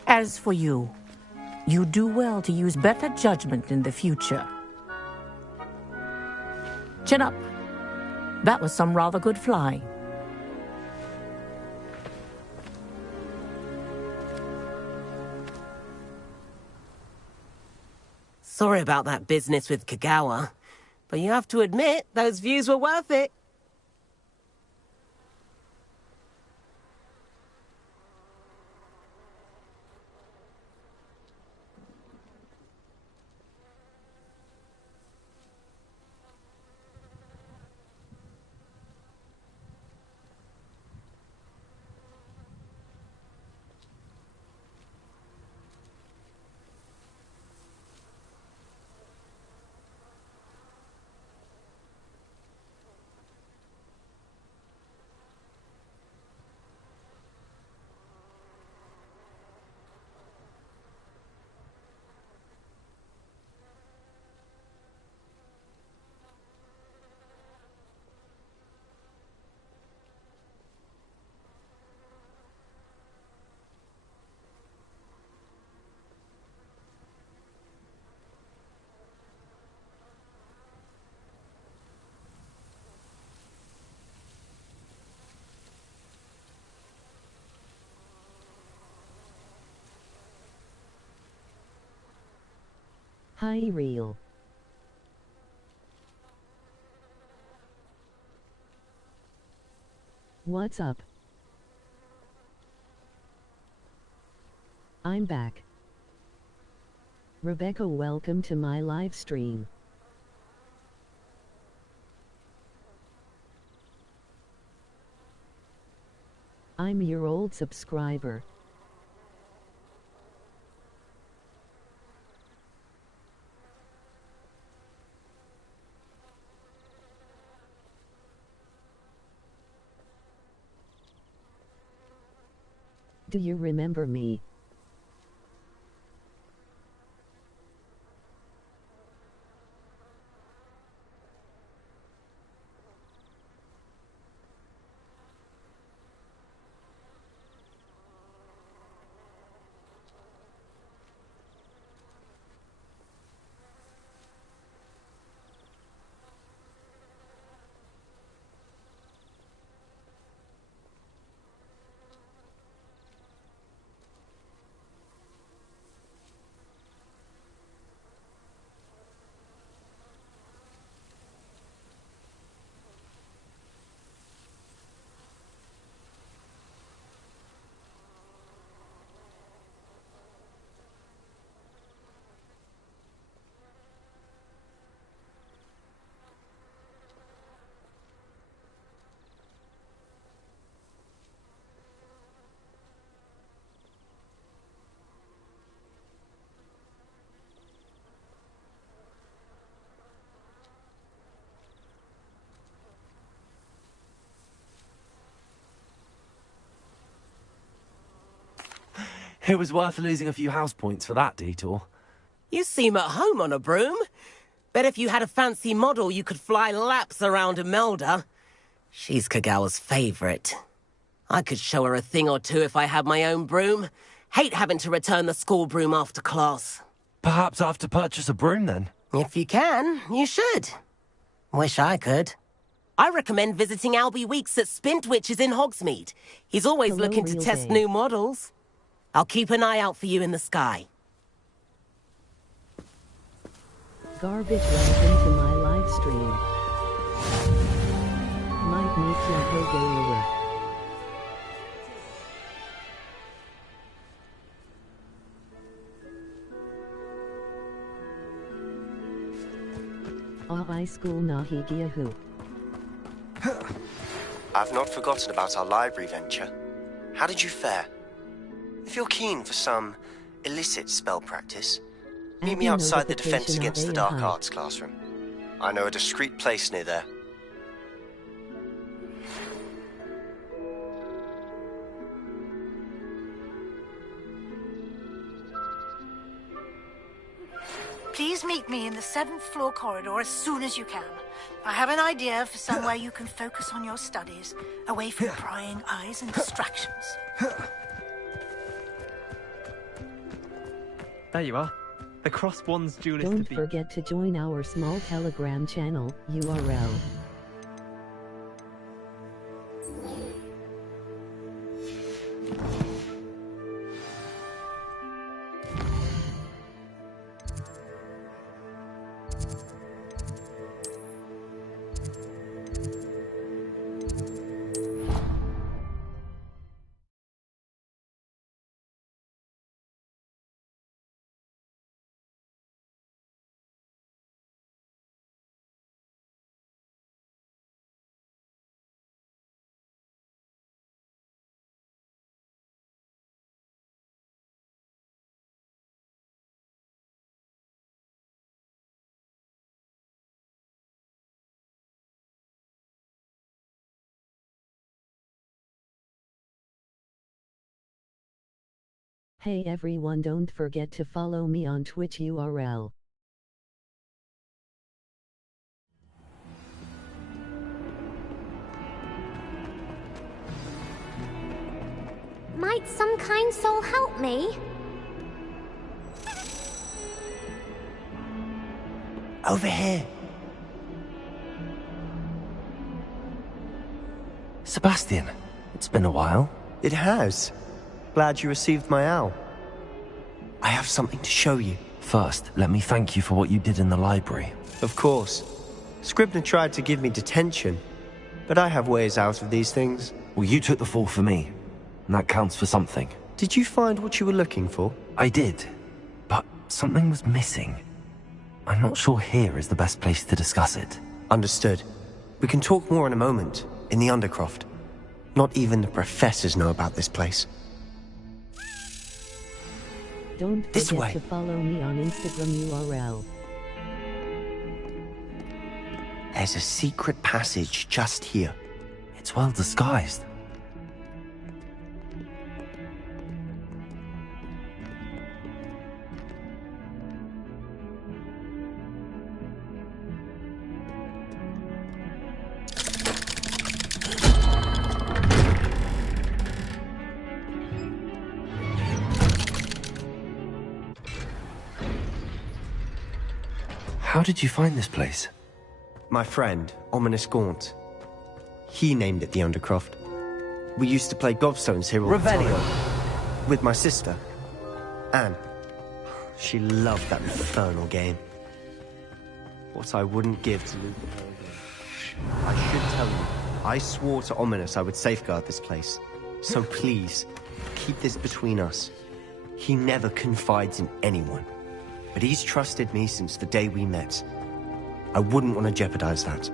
As for you, you do well to use better judgment in the future. Chin up. That was some rather good flying. Sorry about that business with Kagawa, but you have to admit, those views were worth it. Hi, real. What's up? I'm back. Rebecca, welcome to my live stream. I'm your old subscriber. Do you remember me? It was worth losing a few house points for that detour. You seem at home on a broom. Bet if you had a fancy model, you could fly laps around Imelda. She's Kagawa's favorite. I could show her a thing or two if I had my own broom. Hate having to return the school broom after class. Perhaps I have to purchase a broom then? If you can, you should. Wish I could. I recommend visiting Albie Weeks at Spint Witches in Hogsmeade. He's always looking to test new models. I'll keep an eye out for you in the sky. Garbage, welcome to my live stream. Might meet Yako Gamer. High school Nahigiahu. I've not forgotten about our library venture. How did you fare? If you're keen for some illicit spell practice, meet me outside the Defense Against the Dark Arts classroom. I know a discreet place near there. Please meet me in the 7th floor corridor as soon as you can. I have an idea for somewhere you can focus on your studies, away from prying eyes and distractions. There you are. The Crosswands duelist. Don't forget to join our small Telegram channel, URL. Hey everyone, don't forget to follow me on Twitch URL. Might some kind soul help me? Over here. Sebastian, it's been a while. It has. Glad you received my owl. I have something to show you. First, let me thank you for what you did in the library. Of course. Scribner tried to give me detention, but I have ways out of these things. Well, you took the fall for me, and that counts for something. Did you find what you were looking for? I did, but something was missing. I'm not sure here is the best place to discuss it. Understood. We can talk more in a moment, in the Undercroft. Not even the professors know about this place. Don't forget to follow me on Instagram URL. There's a secret passage just here. It's well disguised. How did you find this place? My friend, Ominous Gaunt. He named it the Undercroft. We used to play gobstones here all the time. With my sister, Anne. She loved that infernal game. What I wouldn't give to loot her again. I should tell you, I swore to Ominous I would safeguard this place. So please, keep this between us. He never confides in anyone. But he's trusted me since the day we met. I wouldn't want to jeopardize that.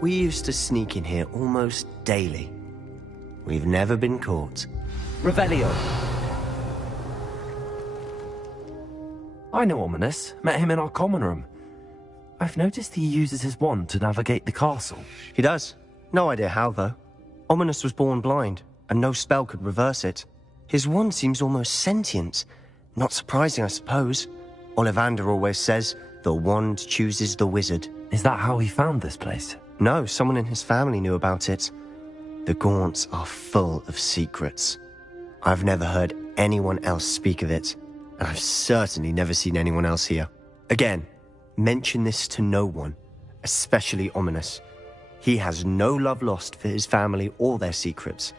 We used to sneak in here almost daily. We've never been caught. Revelio. I know Ominous. Met him in our common room. I've noticed he uses his wand to navigate the castle. He does. No idea how, though. Ominous was born blind, and no spell could reverse it. His wand seems almost sentient. Not surprising, I suppose. Ollivander always says, the wand chooses the wizard. Is that how he found this place? No, someone in his family knew about it. The Gaunts are full of secrets. I've never heard anyone else speak of it, and I've certainly never seen anyone else here. Again, mention this to no one, especially Ominous. He has no love lost for his family or their secrets,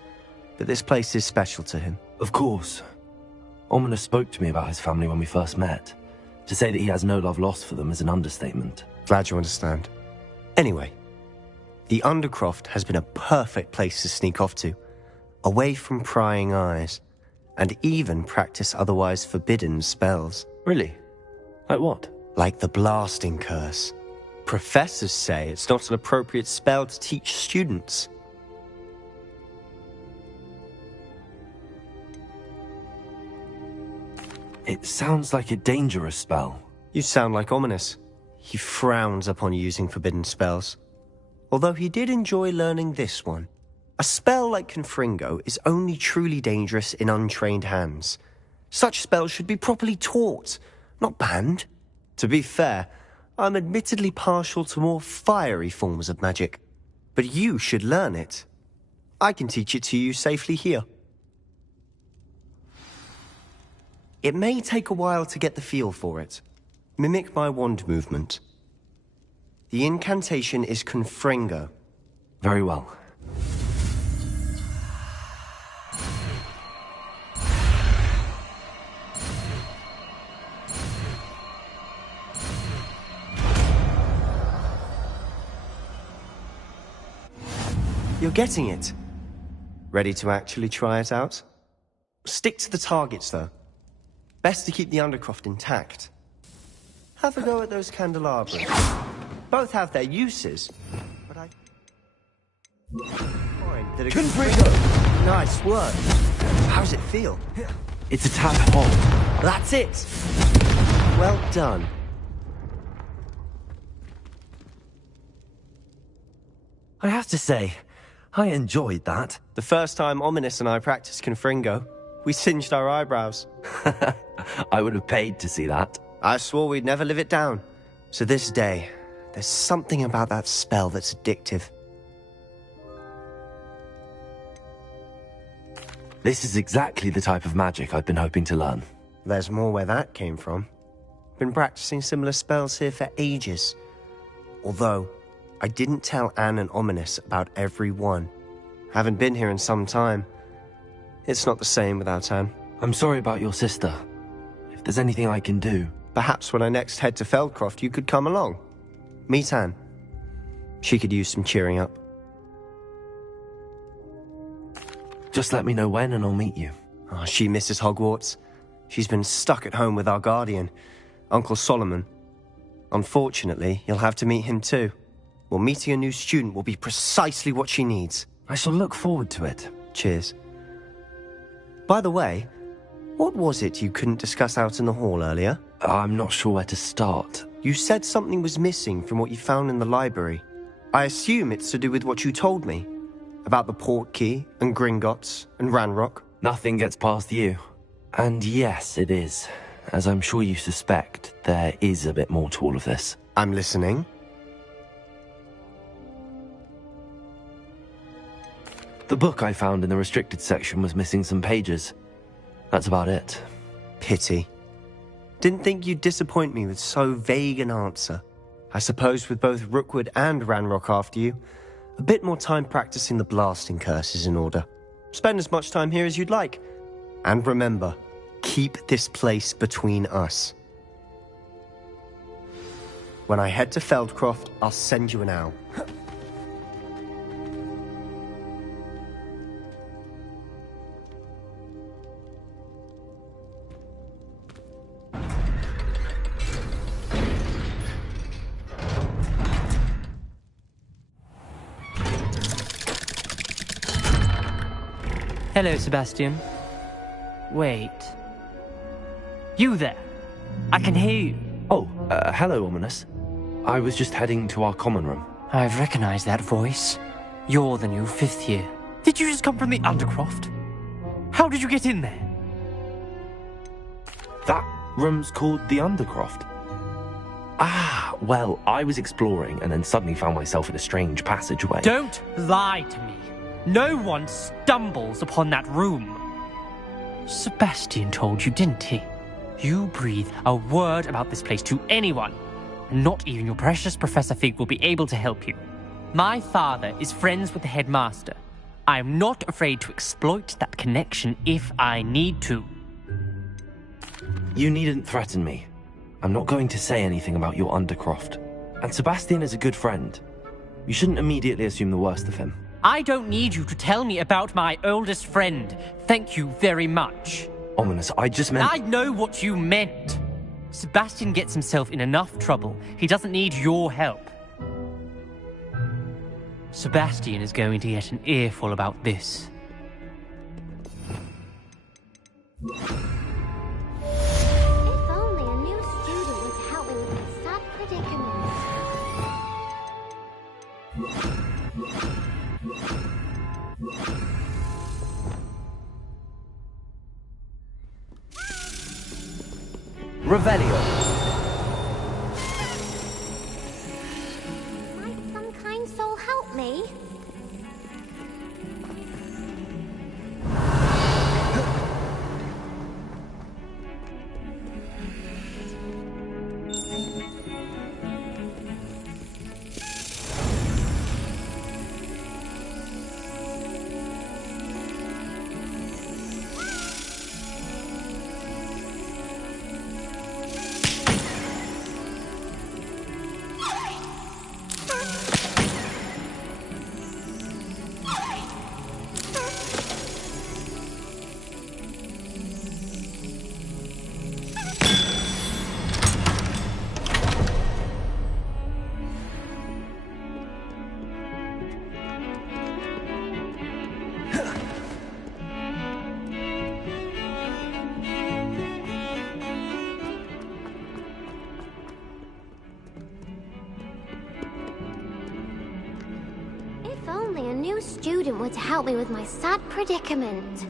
but this place is special to him. Of course. Ominous spoke to me about his family when we first met. To say that he has no love lost for them is an understatement. Glad you understand. Anyway, the Undercroft has been a perfect place to sneak off to, away from prying eyes, and even practice otherwise forbidden spells. Really? Like what? Like the blasting curse. Professors say it's not an appropriate spell to teach students. It sounds like a dangerous spell. You sound like Ominous. He frowns upon using forbidden spells. Although he did enjoy learning this one. A spell like Confringo is only truly dangerous in untrained hands. Such spells should be properly taught, not banned. To be fair, I'm admittedly partial to more fiery forms of magic. But you should learn it. I can teach it to you safely here. It may take a while to get the feel for it. Mimic my wand movement. The incantation is Confringo. Very well. You're getting it. Ready to actually try it out? Stick to the targets, though. Best to keep the Undercroft intact. Have a go at those candelabras. Both have their uses, but I find that Confringo! Nice work. How's it feel? It's a tad hot. That's it. Well done. I have to say, I enjoyed that. The first time Ominous and I practiced Confringo, we singed our eyebrows. I would have paid to see that. I swore we'd never live it down. So this day, there's something about that spell that's addictive. This is exactly the type of magic I've been hoping to learn. There's more where that came from. Been practicing similar spells here for ages. Although, I didn't tell Anne and Ominous about every one. Haven't been here in some time. It's not the same without Anne. I'm sorry about your sister. If there's anything I can do... Perhaps when I next head to Feldcroft, you could come along. Meet Anne. She could use some cheering up. Just let me know when and I'll meet you. Oh, she misses Hogwarts. She's been stuck at home with our guardian, Uncle Solomon. Unfortunately, you'll have to meet him too. Well, meeting a new student will be precisely what she needs. I shall look forward to it. Cheers. By the way, what was it you couldn't discuss out in the hall earlier? I'm not sure where to start. You said something was missing from what you found in the library. I assume it's to do with what you told me. About the Portkey, and Gringotts, and Ranrock. Nothing gets past you. And yes, it is. As I'm sure you suspect, there is a bit more to all of this. I'm listening. The book I found in the restricted section was missing some pages. That's about it. Pity. Didn't think you'd disappoint me with so vague an answer. I suppose with both Rookwood and Ranrock after you, a bit more time practicing the blasting curse is in order. Spend as much time here as you'd like. And remember, keep this place between us. When I head to Feldcroft, I'll send you an owl. Hello, Sebastian. Wait. You there? I can hear you. Oh, hello, Ominous. I was just heading to our common room. I've recognized that voice. You're the new 5th year. Did you just come from the Undercroft? How did you get in there? That room's called the Undercroft. Ah, well, I was exploring and then suddenly found myself in a strange passageway. Don't lie to me. No one stumbles upon that room. Sebastian told you, didn't he? You breathe a word about this place to anyone, and not even your precious Professor Fig will be able to help you. My father is friends with the headmaster. I am not afraid to exploit that connection if I need to. You needn't threaten me. I'm not going to say anything about your Undercroft. And Sebastian is a good friend. You shouldn't immediately assume the worst of him. I don't need you to tell me about my oldest friend. Thank you very much. Ominous, I just meant... I know what you meant. Sebastian gets himself in enough trouble. He doesn't need your help. Sebastian is going to get an earful about this. If only a new student would help me with my sad predicament. Revelio. Might some kind soul help me? If only a new student would help me with my sad predicament.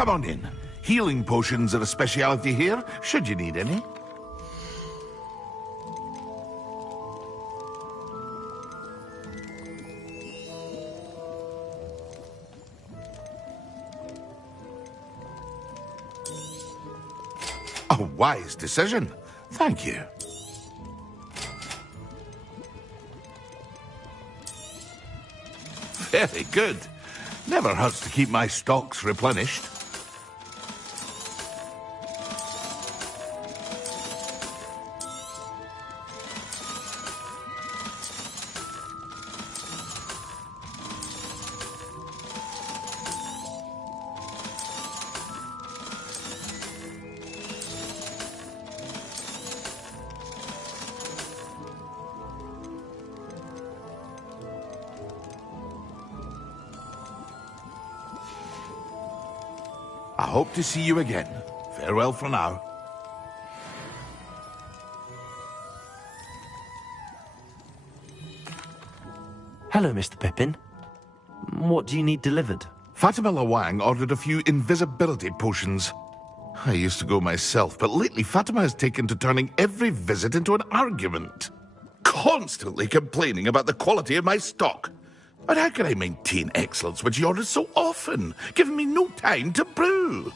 Come on in. Healing potions are a speciality here, should you need any. A wise decision. Thank you. Very good. Never hurts to keep my stocks replenished. I hope to see you again. Farewell for now. Hello, Mr. Pippin. What do you need delivered? Fatima Lawang ordered a few invisibility potions. I used to go myself, but lately Fatima has taken to turning every visit into an argument. Constantly complaining about the quality of my stock. But how can I maintain excellence when she orders so often, giving me no time to brew?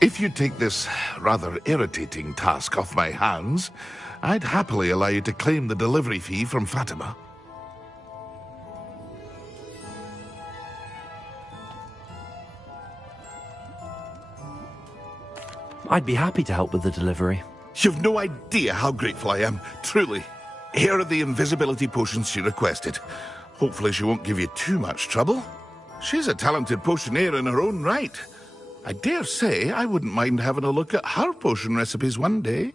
If you take this rather irritating task off my hands, I'd happily allow you to claim the delivery fee from Fatima. I'd be happy to help with the delivery. You've no idea how grateful I am, truly. Here are the invisibility potions she requested. Hopefully she won't give you too much trouble. She's a talented potioneer in her own right. I dare say I wouldn't mind having a look at her potion recipes one day.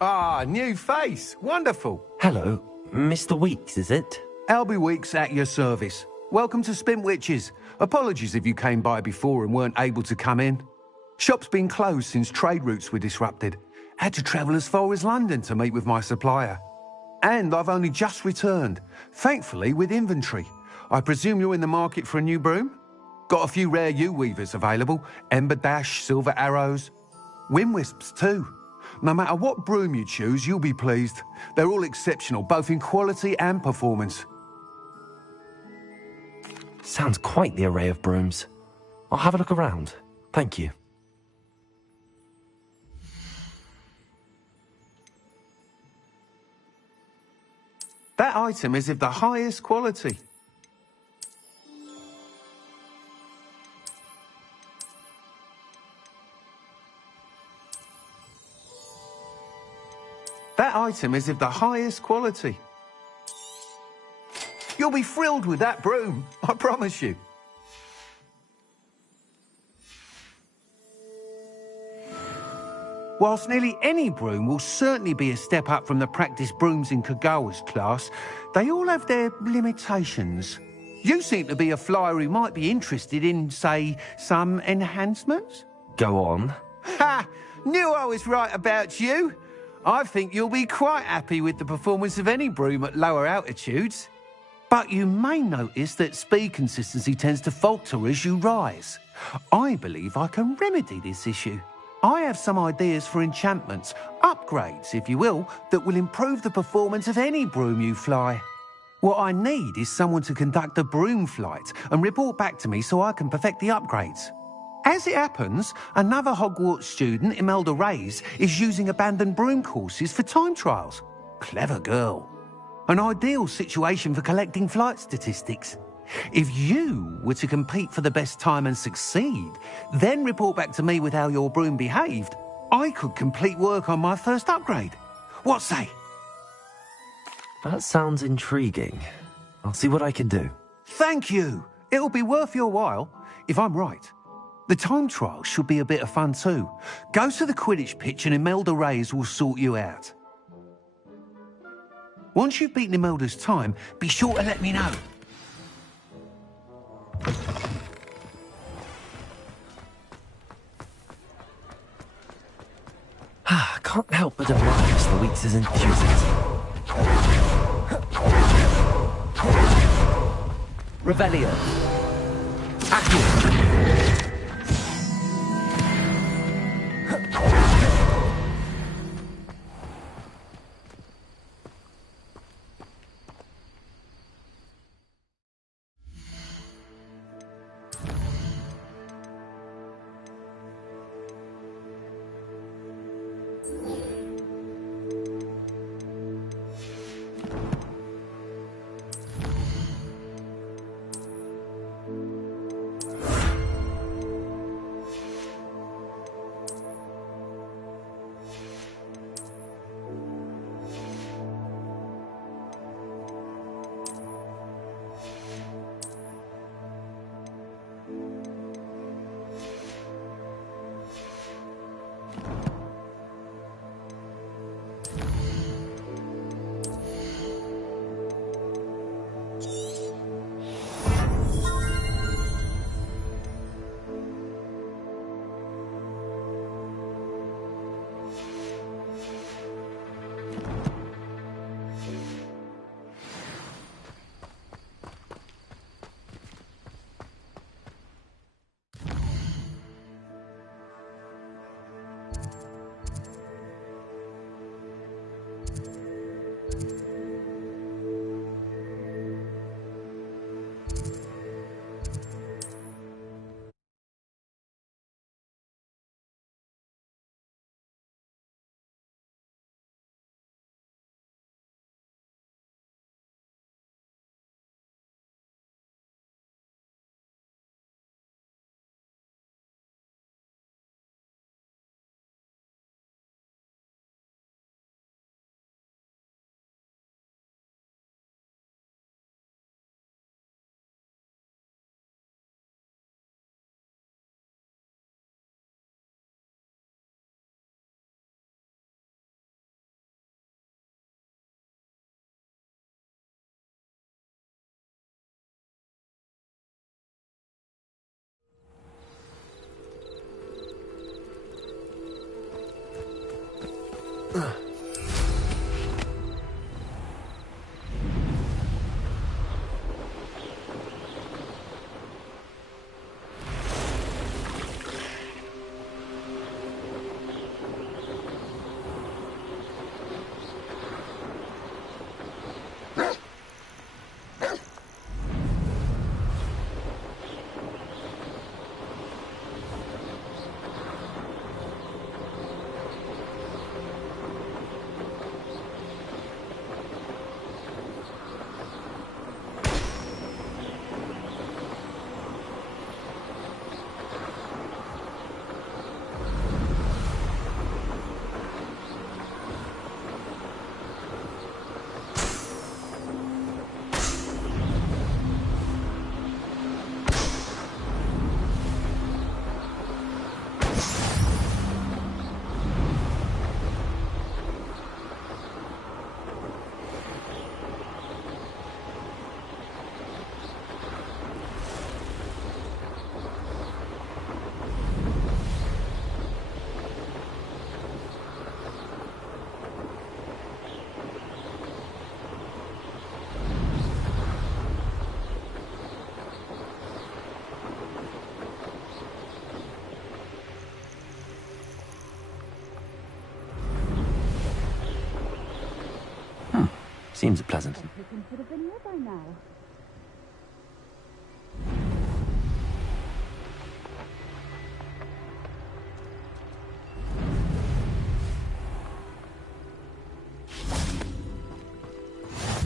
Ah, new face. Wonderful. Hello, Mr. Weeks, is it? Albie Weeks at your service. Welcome to Spintwitches. Apologies if you came by before and weren't able to come in. Shop's been closed since trade routes were disrupted. Had to travel as far as London to meet with my supplier. And I've only just returned, thankfully with inventory. I presume you're in the market for a new broom? Got a few rare U-weavers available. Ember Dash, Silver Arrows. Wind Wisps too. No matter what broom you choose, you'll be pleased. They're all exceptional, both in quality and performance. Sounds quite the array of brooms. I'll have a look around. Thank you. That item is of the highest quality. That item is of the highest quality. You'll be thrilled with that broom, I promise you. Whilst nearly any broom will certainly be a step up from the practice brooms in Kagawa's class, they all have their limitations. You seem to be a flyer who might be interested in, say, some enhancements? Go on. Ha! Knew I was right about you. I think you'll be quite happy with the performance of any broom at lower altitudes. But you may notice that speed consistency tends to falter as you rise. I believe I can remedy this issue. I have some ideas for enchantments, upgrades, if you will, that will improve the performance of any broom you fly. What I need is someone to conduct a broom flight and report back to me so I can perfect the upgrades. As it happens, another Hogwarts student, Imelda Reyes, is using abandoned broom courses for time trials. Clever girl. An ideal situation for collecting flight statistics. If you were to compete for the best time and succeed, then report back to me with how your broom behaved, I could complete work on my first upgrade. What say? That sounds intriguing. I'll see what I can do. Thank you. It'll be worth your while, if I'm right. The time trial should be a bit of fun too. Go to the Quidditch pitch and Imelda Reyes will sort you out. Once you've beaten Imelda's time, be sure to let me know. I can't help but admire Mr. Weeks' enthusiasm. Revelio. Accio. Seems pleasant. Could have been here by now.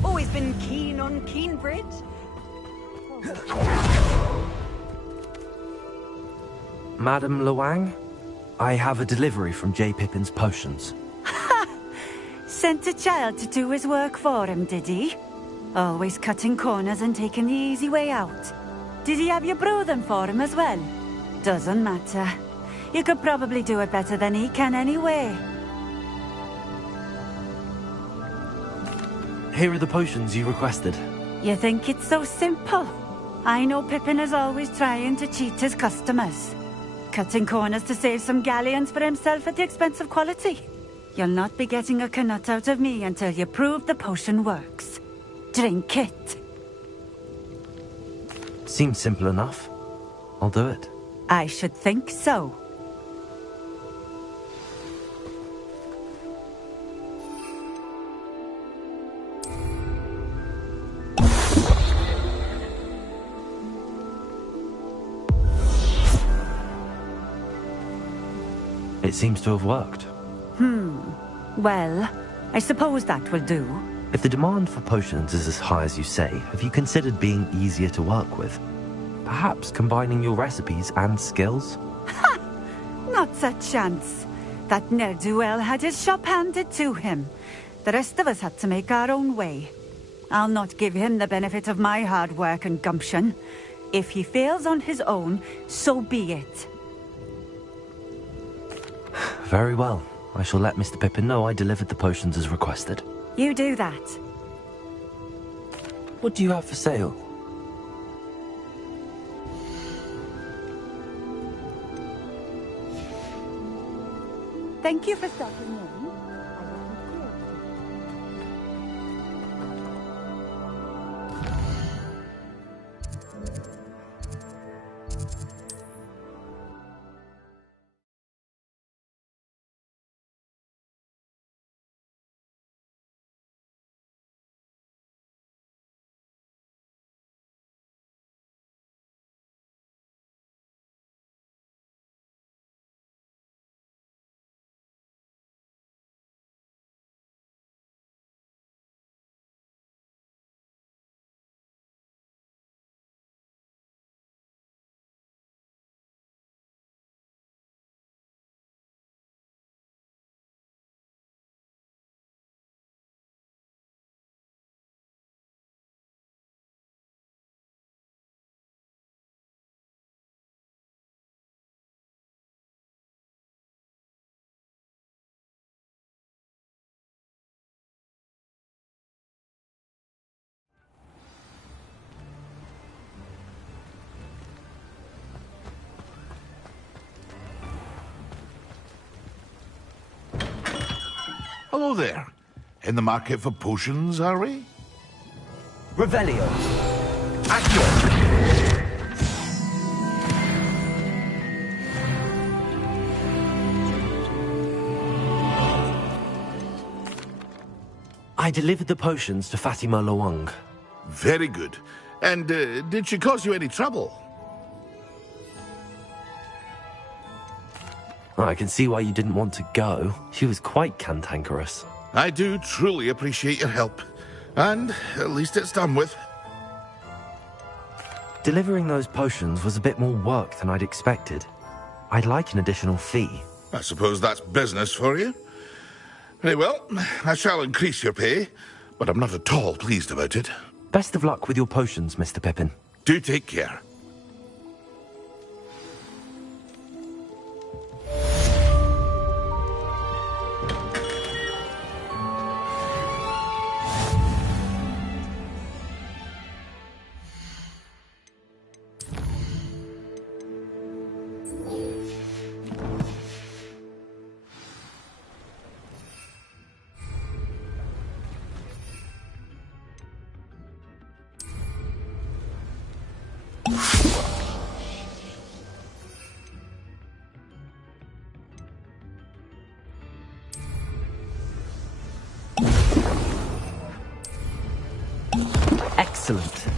Always been keen on Keenbridge. Madam Luang, I have a delivery from J. Pippin's Potions. Sent a child to do his work for him, did he? Always cutting corners and taking the easy way out. Did he have you brew them for him as well? Doesn't matter. You could probably do it better than he can anyway. Here are the potions you requested. You think it's so simple? I know Pippin is always trying to cheat his customers. Cutting corners to save some galleons for himself at the expense of quality. You'll not be getting a canut out of me until you prove the potion works. Drink it. Seems simple enough. I'll do it. I should think so. It seems to have worked. Well, I suppose that will do. If the demand for potions is as high as you say, have you considered being easier to work with? Perhaps combining your recipes and skills? Not a chance. That ne'er-do-well had his shop handed to him. The rest of us had to make our own way. I'll not give him the benefit of my hard work and gumption. If he fails on his own, so be it. Very well. I shall let Mr. Pippin know I delivered the potions as requested. You do that. What do you have for sale? Thank you for stopping in. Hello there. In the market for potions, are we? Revelio. Accio. I delivered the potions to Fatima Lawang. Very good. And did she cause you any trouble? I can see why you didn't want to go. She was quite cantankerous. I do truly appreciate your help. And at least it's done with. Delivering those potions was a bit more work than I'd expected. I'd like an additional fee. I suppose that's business for you. Very well, I shall increase your pay, but I'm not at all pleased about it. Best of luck with your potions, Mr. Pippin. Do take care. Excellent.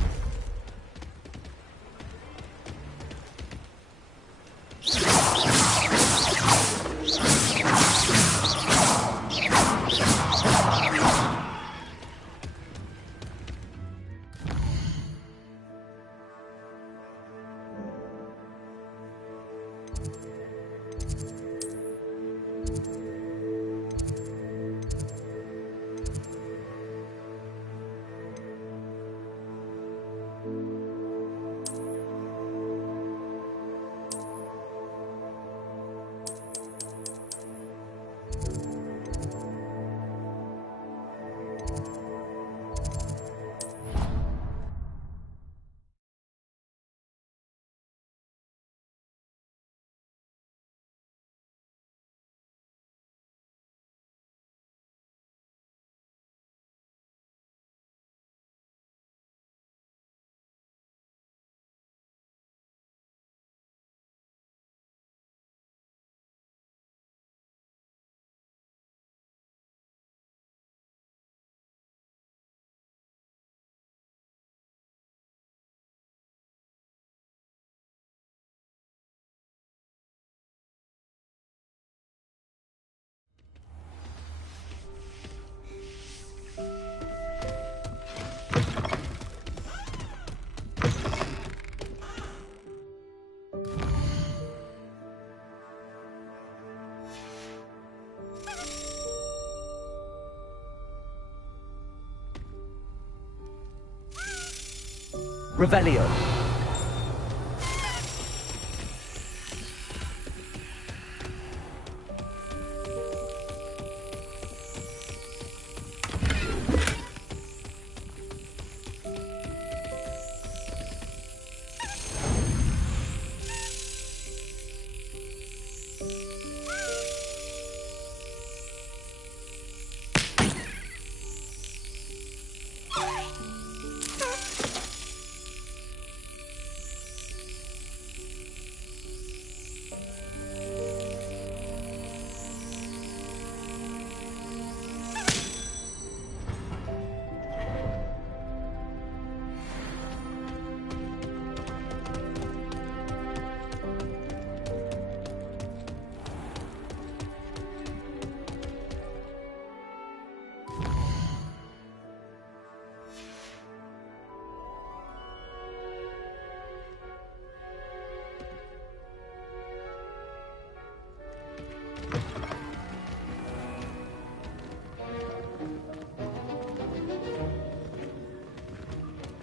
Revelio.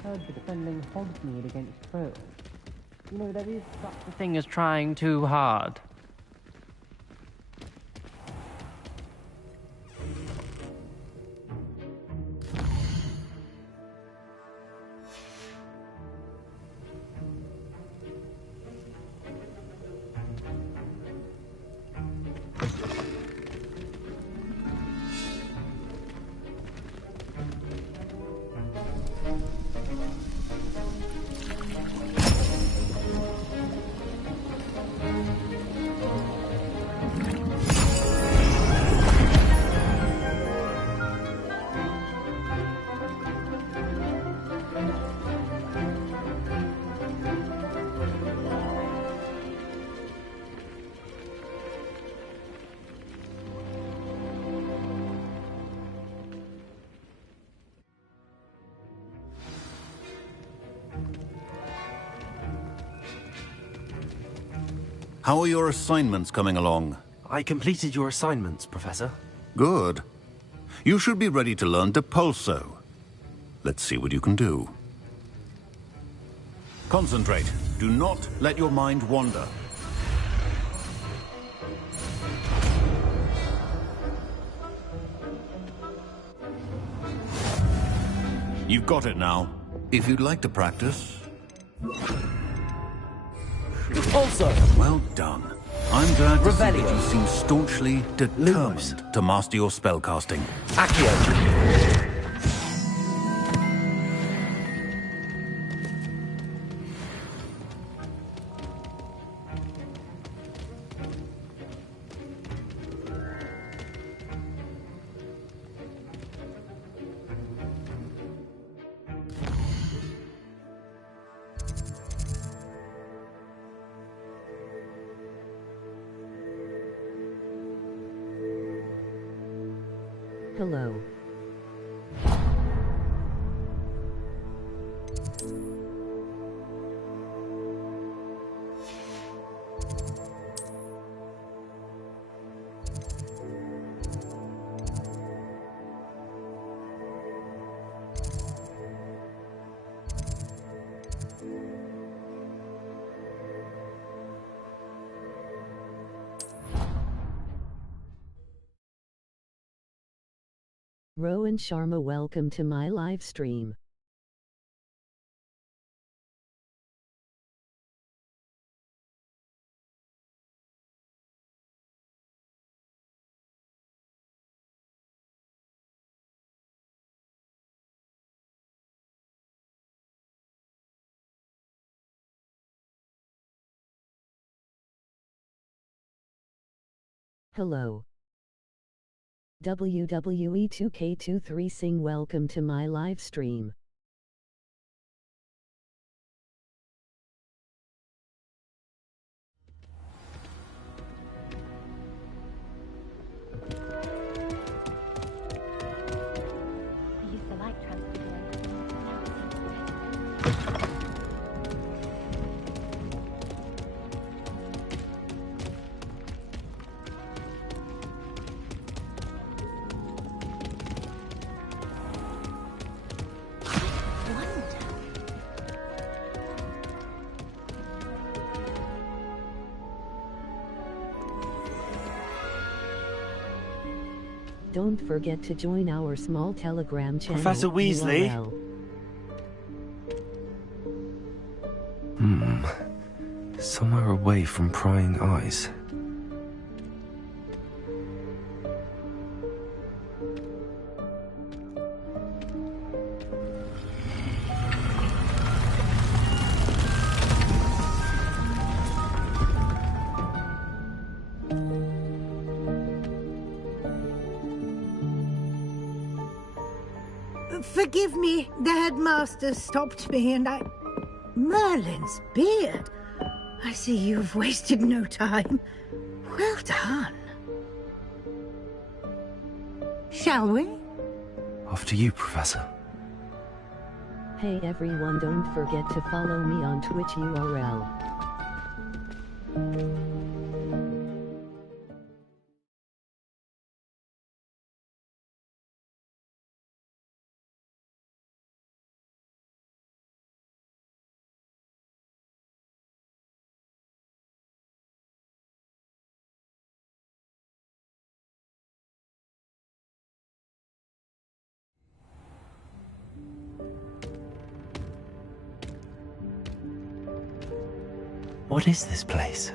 Heard the defending Hogsmeade against Pro. You know, there is such a thing as trying too hard. How are your assignments coming along? I completed your assignments, Professor. Good. You should be ready to learn Depulso. Let's see what you can do. Concentrate. Do not let your mind wander. You've got it now. If you'd like to practice... Also, well done. I'm glad to see that you seem staunchly determined to master your spellcasting. Accio. Hello. Rowan Sharma, welcome to my live stream. Hello. WWE 2K23 Sing, welcome to my live stream. I used to like Transfiguration. Don't forget to join our small Telegram channel. Professor Weasley? URL. Somewhere away from prying eyes. Forgive me, the headmaster stopped me and I... Merlin's beard. I see you've wasted no time. Well done. Shall we? After you, Professor. Hey everyone, don't forget to follow me on Twitch URL. What is this place?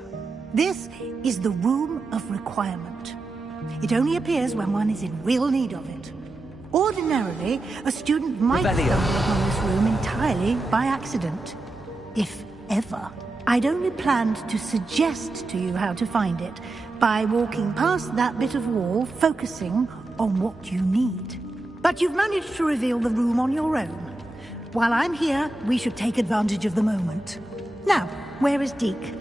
This is the Room of Requirement. It only appears when one is in real need of it. Ordinarily, a student might stumble upon this room entirely by accident. If ever. I'd only planned to suggest to you how to find it by walking past that bit of wall, focusing on what you need. But you've managed to reveal the room on your own. While I'm here, we should take advantage of the moment. Now, where is Deke?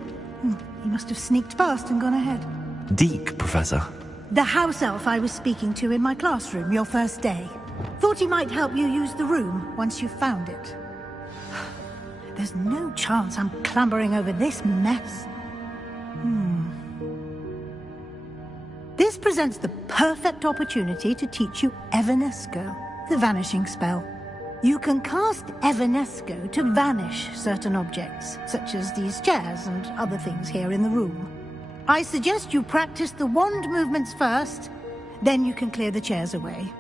He must have sneaked past and gone ahead. Deke, Professor. The house elf I was speaking to in my classroom your first day. Thought he might help you use the room once you've found it. There's no chance I'm clambering over this mess. This presents the perfect opportunity to teach you Evanesco, the vanishing spell. You can cast Evanesco to vanish certain objects, such as these chairs and other things here in the room. I suggest you practice the wand movements first, then you can clear the chairs away.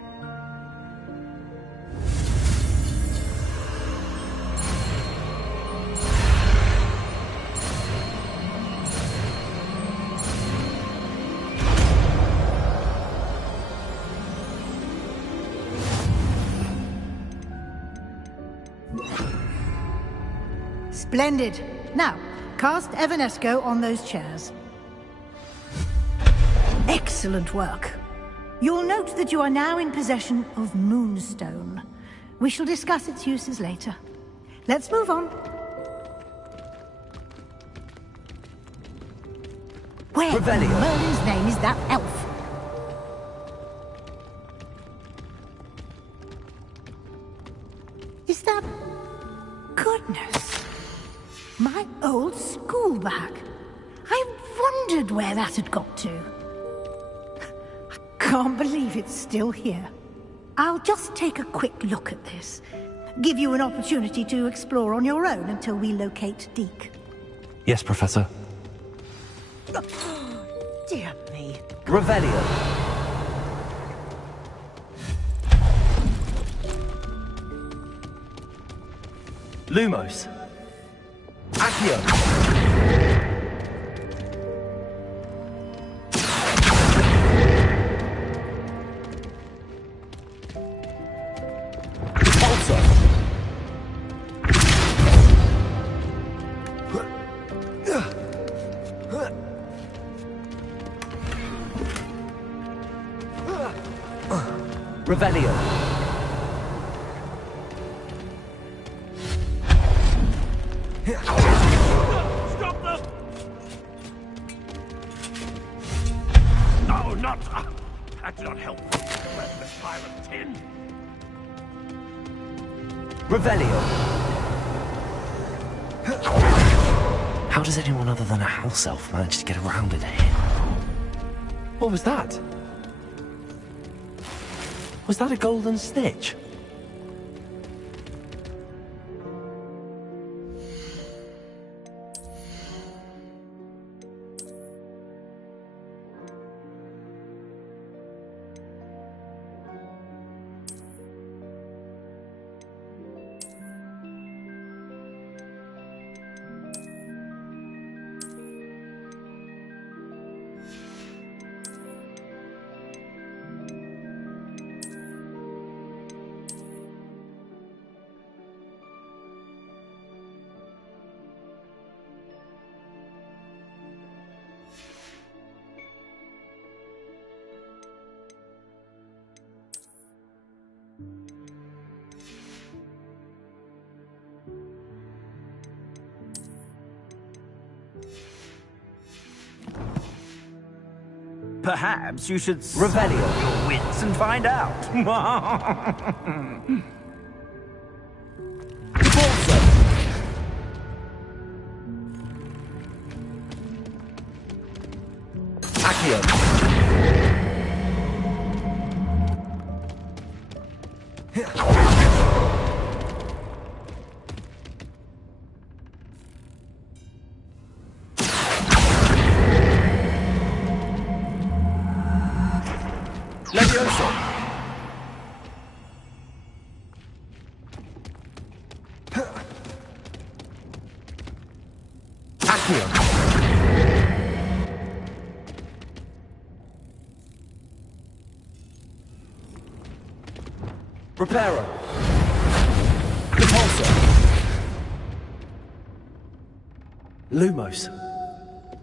Splendid. Now, cast Evanesco on those chairs. Excellent work. You'll note that you are now in possession of Moonstone. We shall discuss its uses later. Let's move on. Where in Merlin's name is that elf? Is that... Goodness. My old school bag. I wondered where that had got to. I can't believe it's still here. I'll just take a quick look at this. Give you an opportunity to explore on your own until we locate Deke. Yes, Professor. Dear me. Revelio. Lumos. Accio. Revelio. Stop them! No, not... that did not help. The fire of tin. Revelio. How does anyone other than a house elf manage to get around in here? What was that? Was that a golden snitch? Perhaps you should Revelio your wits and find out. Accio. Levioso. Accio. Reparo. Repulsor. Lumos.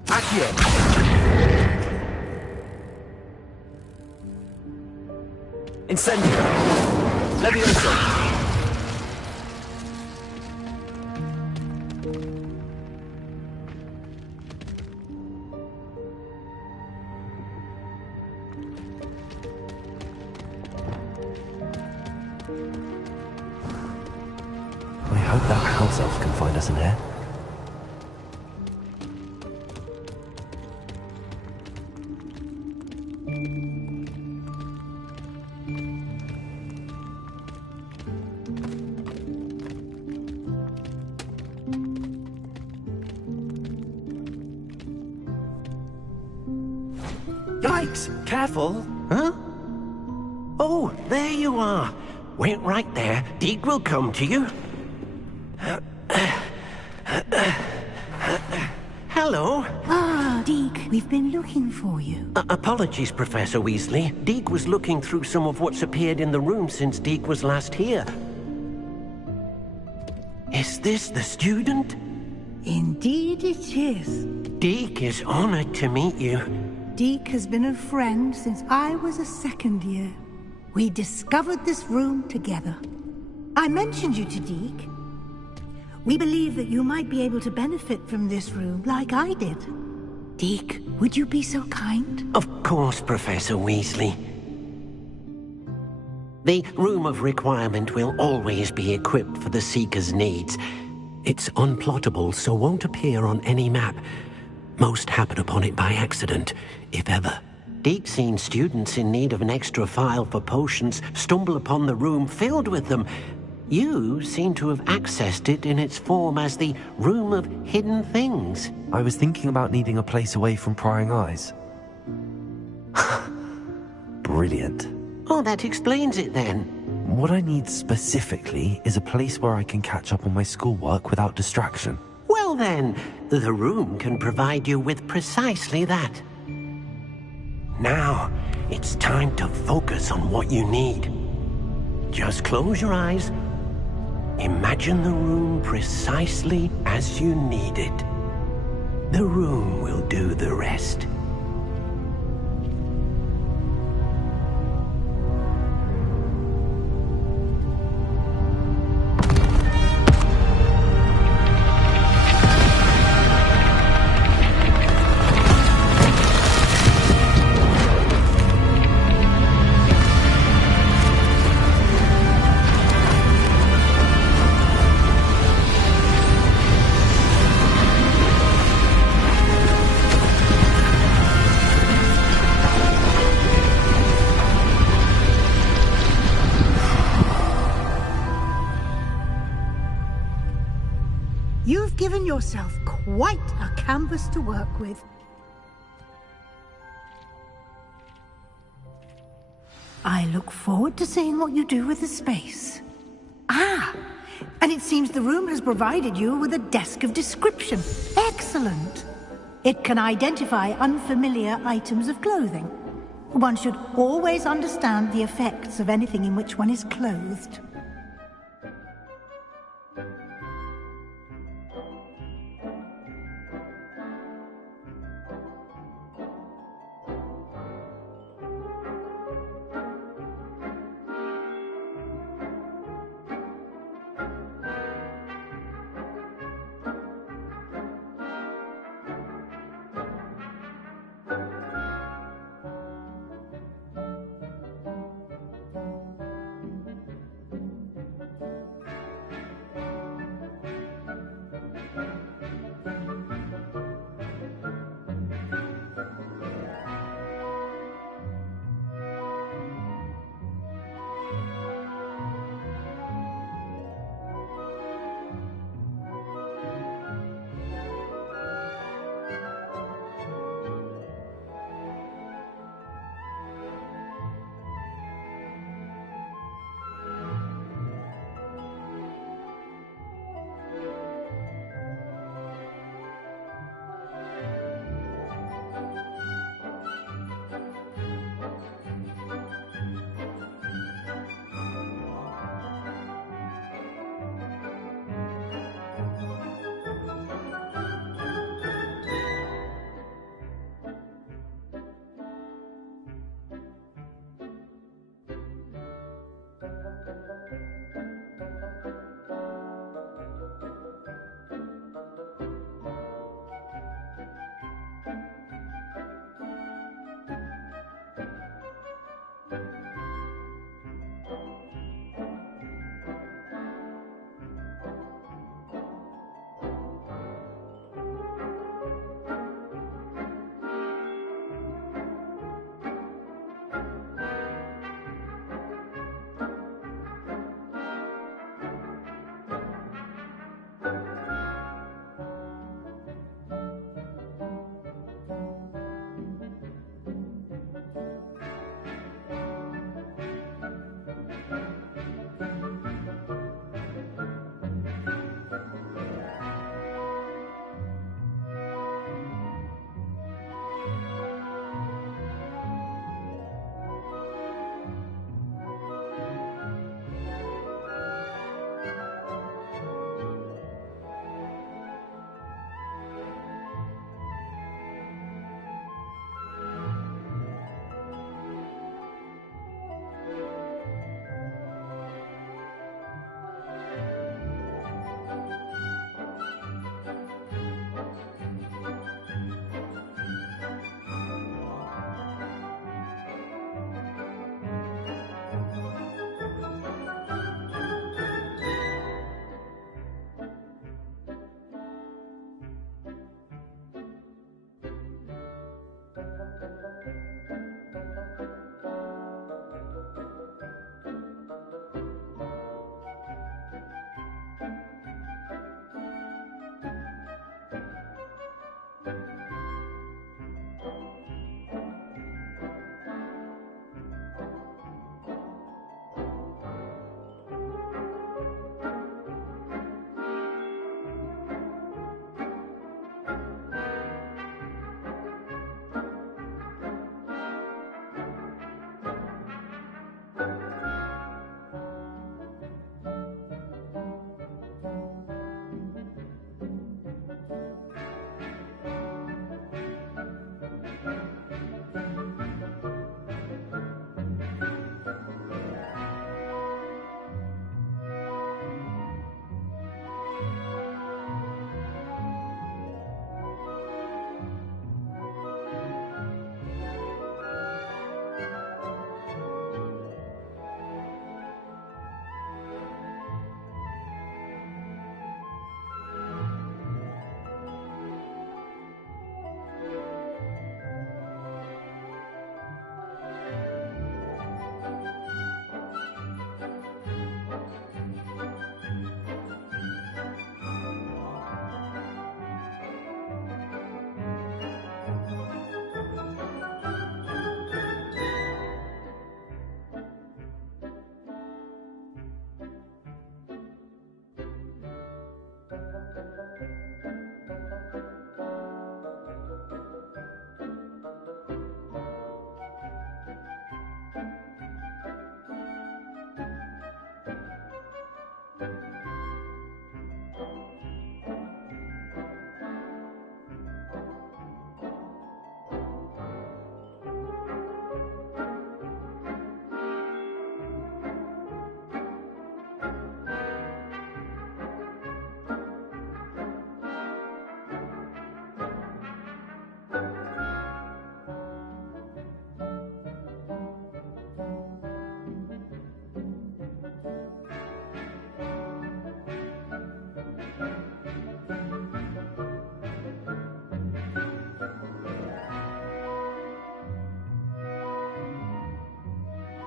Accio. Incendio. Levioso. I hope that house elf can find us in here. Yikes! Careful! Huh? Oh, there you are. Wait right there. Deke will come to you. Hello. Ah, Deke, we've been looking for you. Apologies, Professor Weasley. Deke was looking through some of what's appeared in the room since Deke was last here. Is this the student? Indeed it is. Deke is honored to meet you. Deke has been a friend since I was a second year. We discovered this room together. I mentioned you to Deke. We believe that you might be able to benefit from this room like I did. Deke, would you be so kind? Of course, Professor Weasley. The Room of Requirement will always be equipped for the Seeker's needs. It's unplottable, so won't appear on any map. Most happen upon it by accident, if ever. Deke's seen students in need of an extra file for potions stumble upon the room filled with them. You seem to have accessed it in its form as the Room of Hidden Things. I was thinking about needing a place away from prying eyes. Brilliant. Oh, that explains it then. What I need specifically is a place where I can catch up on my schoolwork without distraction. Well then, the room can provide you with precisely that. Now, it's time to focus on what you need. Just close your eyes. Imagine the room precisely as you need it. The room will do the rest. You've given yourself quite a canvas to work with. I look forward to seeing what you do with the space. Ah, and it seems the room has provided you with a desk of description. Excellent. It can identify unfamiliar items of clothing. One should always understand the effects of anything in which one is clothed.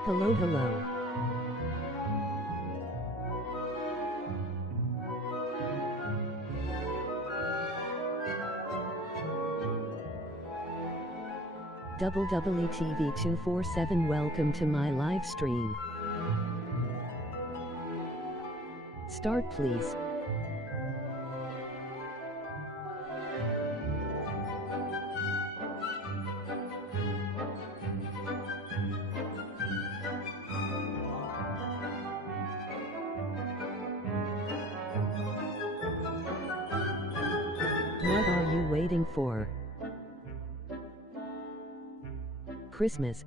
Hello, hello. WWE-TV247, welcome to my live stream. Start, please. What are you waiting for? Christmas.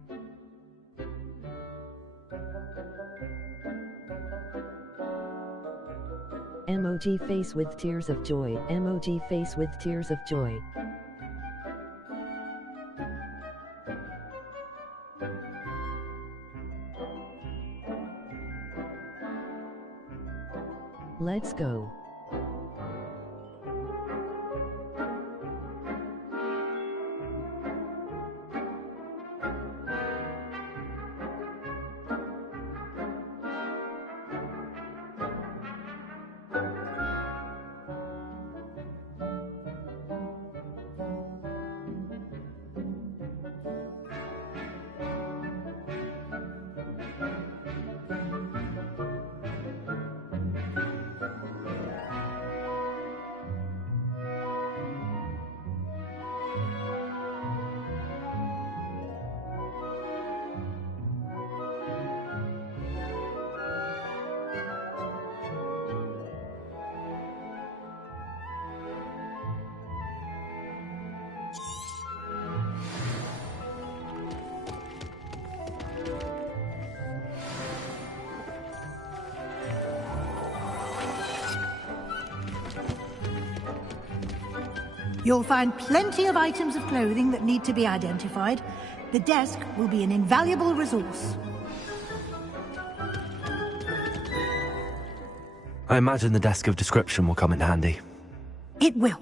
Emoji face with tears of joy. Emoji face with tears of joy. Let's go. You'll find plenty of items of clothing that need to be identified. The desk will be an invaluable resource. I imagine the desk of description will come in handy. It will.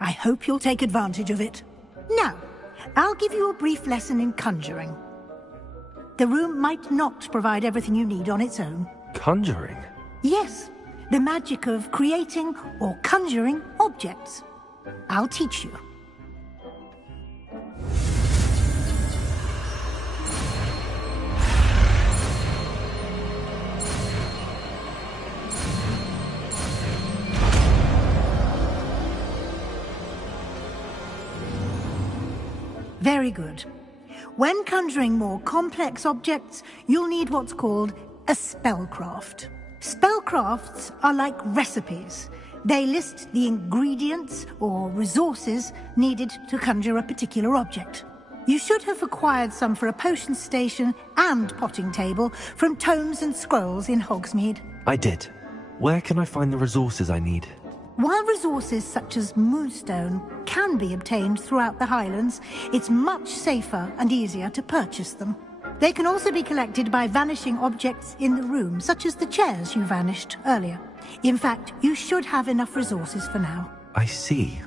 I hope you'll take advantage of it. Now, I'll give you a brief lesson in conjuring. The room might not provide everything you need on its own. Conjuring? Yes, the magic of creating or conjuring objects. I'll teach you. Very good. When conjuring more complex objects, you'll need what's called a spellcraft. Spellcrafts are like recipes. They list the ingredients or resources needed to conjure a particular object. You should have acquired some for a potion station and potting table from tomes and scrolls in Hogsmeade. I did. Where can I find the resources I need? While resources such as moonstone can be obtained throughout the Highlands, it's much safer and easier to purchase them. They can also be collected by vanishing objects in the room, such as the chairs you vanished earlier. In fact, you should have enough resources for now. I see.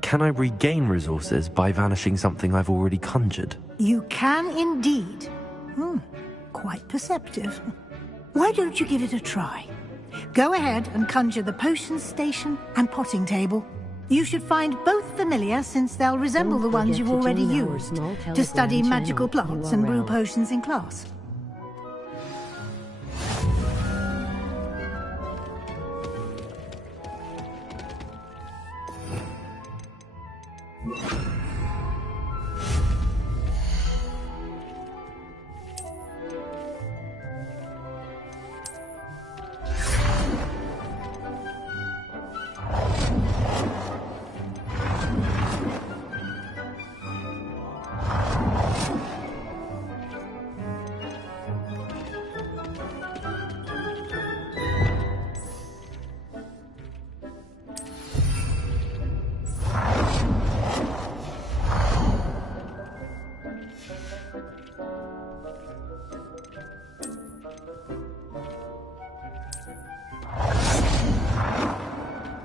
Can I regain resources by vanishing something I've already conjured? You can indeed. Quite perceptive. Why don't you give it a try? Go ahead and conjure the potion station and potting table. You should find both familiar, since they'll resemble the ones you've already used to study magical plants and brew potions in class.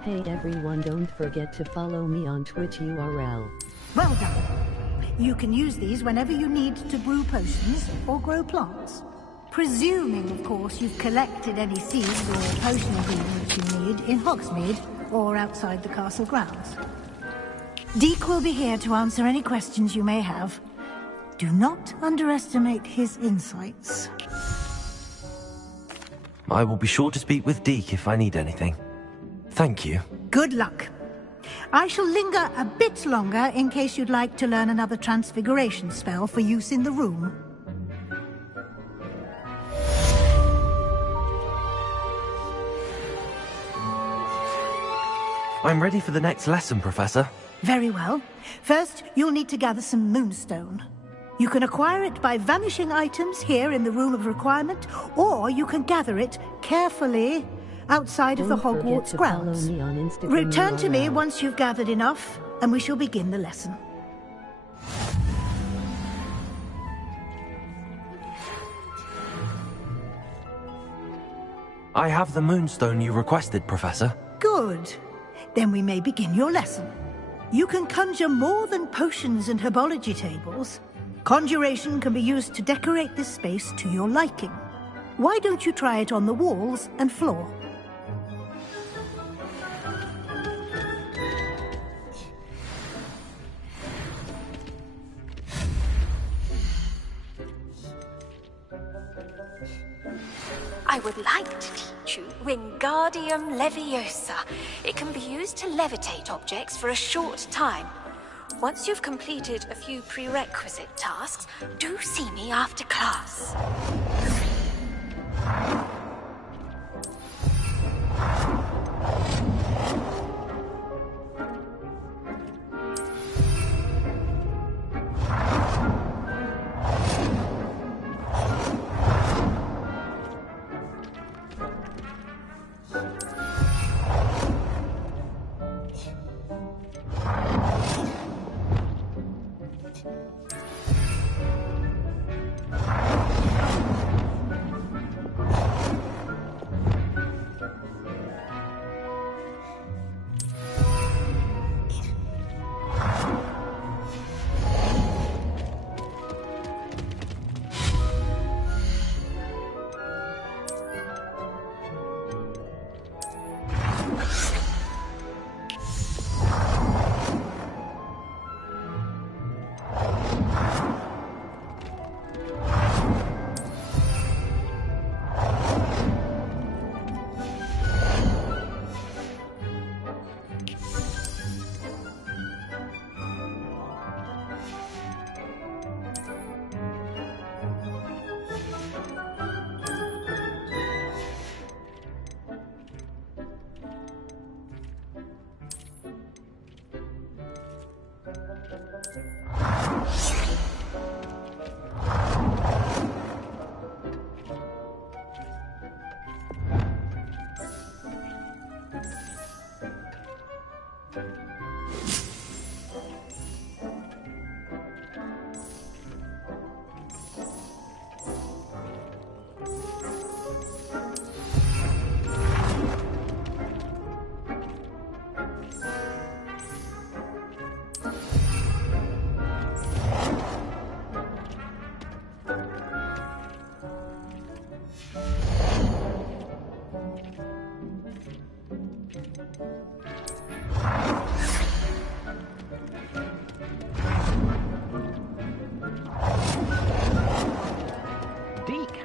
Hey everyone, don't forget to follow me on Twitch URL. Well done. You can use these whenever you need to brew potions or grow plants. Presuming, of course, you've collected any seeds or potion ingredients you need in Hogsmeade or outside the castle grounds. Deke will be here to answer any questions you may have. Do not underestimate his insights. I will be sure to speak with Deke if I need anything. Thank you. Good luck. I shall linger a bit longer in case you'd like to learn another transfiguration spell for use in the room. I'm ready for the next lesson, Professor. Very well. First, you'll need to gather some moonstone. You can acquire it by vanishing items here in the Room of Requirement, or you can gather it carefully outside of the Hogwarts grounds. Return to me once you've gathered enough, and we shall begin the lesson. I have the moonstone you requested, Professor. Good. Then we may begin your lesson. You can conjure more than potions and herbology tables. Conjuration can be used to decorate this space to your liking. Why don't you try it on the walls and floor? I would like to teach you Wingardium Leviosa. It can be used to levitate objects for a short time. Once you've completed a few prerequisite tasks, do see me after class.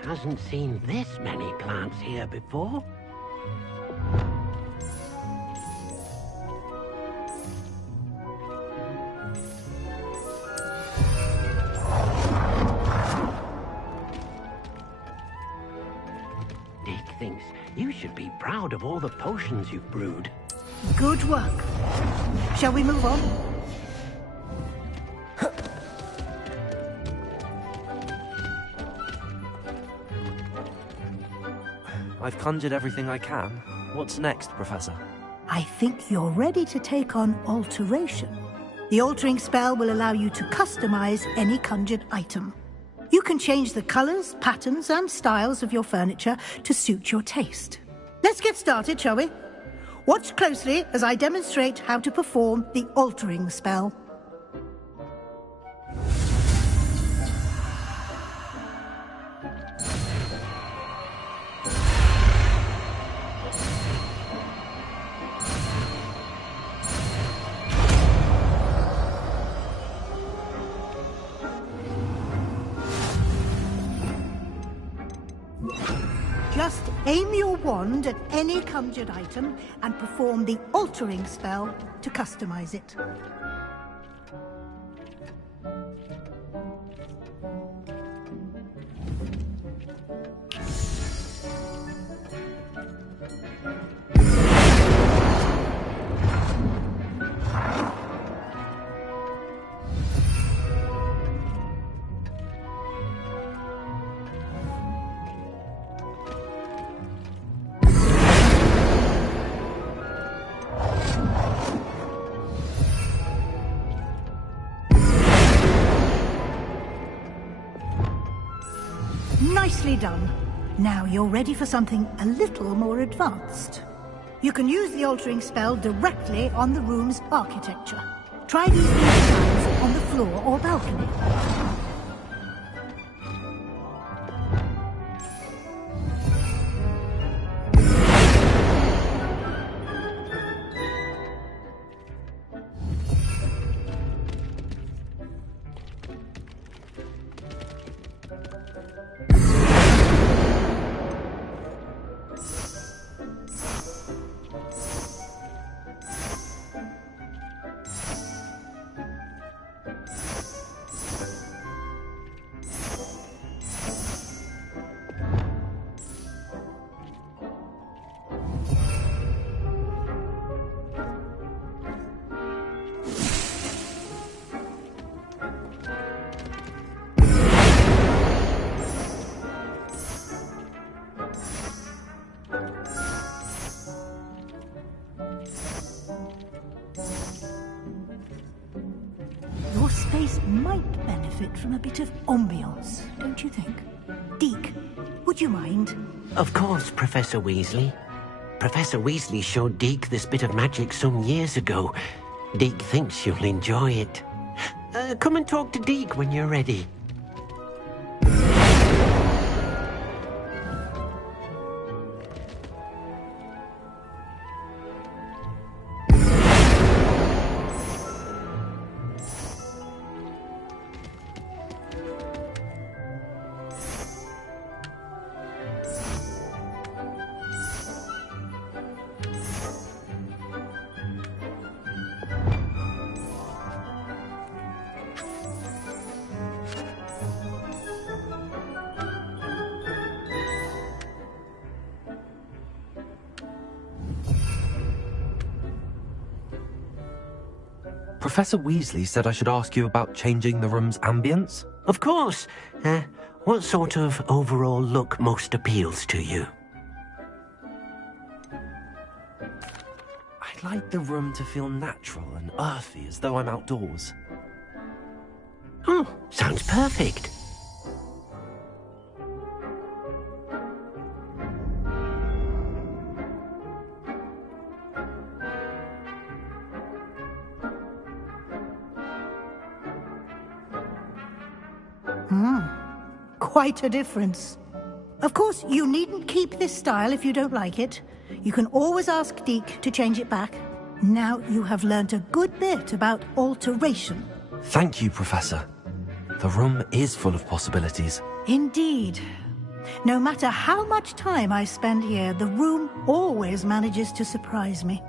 Hasn't seen this many plants here before. Dick thinks you should be proud of all the potions you've brewed. Good work. Shall we move on? I've conjured everything I can. What's next, Professor? I think you're ready to take on alteration. The altering spell will allow you to customize any conjured item. You can change the colors, patterns, and styles of your furniture to suit your taste. Let's get started, shall we? Watch closely as I demonstrate how to perform the altering spell. Just aim your wand at any conjured item and perform the altering spell to customize it. Nicely done. Now you're ready for something a little more advanced. You can use the altering spell directly on the room's architecture. Try these designs on the floor or balcony. Your space might benefit from a bit of ambiance, don't you think? Deke, would you mind? Of course, Professor Weasley. Professor Weasley showed Deke this bit of magic some years ago. Deke thinks you'll enjoy it. Come and talk to Deke when you're ready. Professor Weasley said I should ask you about changing the room's ambience. Of course. What sort of overall look most appeals to you? I'd like the room to feel natural and earthy, as though I'm outdoors. Oh, sounds perfect. Quite a difference. Of course, you needn't keep this style if you don't like it. You can always ask Deke to change it back. Now you have learnt a good bit about alteration. Thank you, Professor. The room is full of possibilities. Indeed. No matter how much time I spend here, the room always manages to surprise me.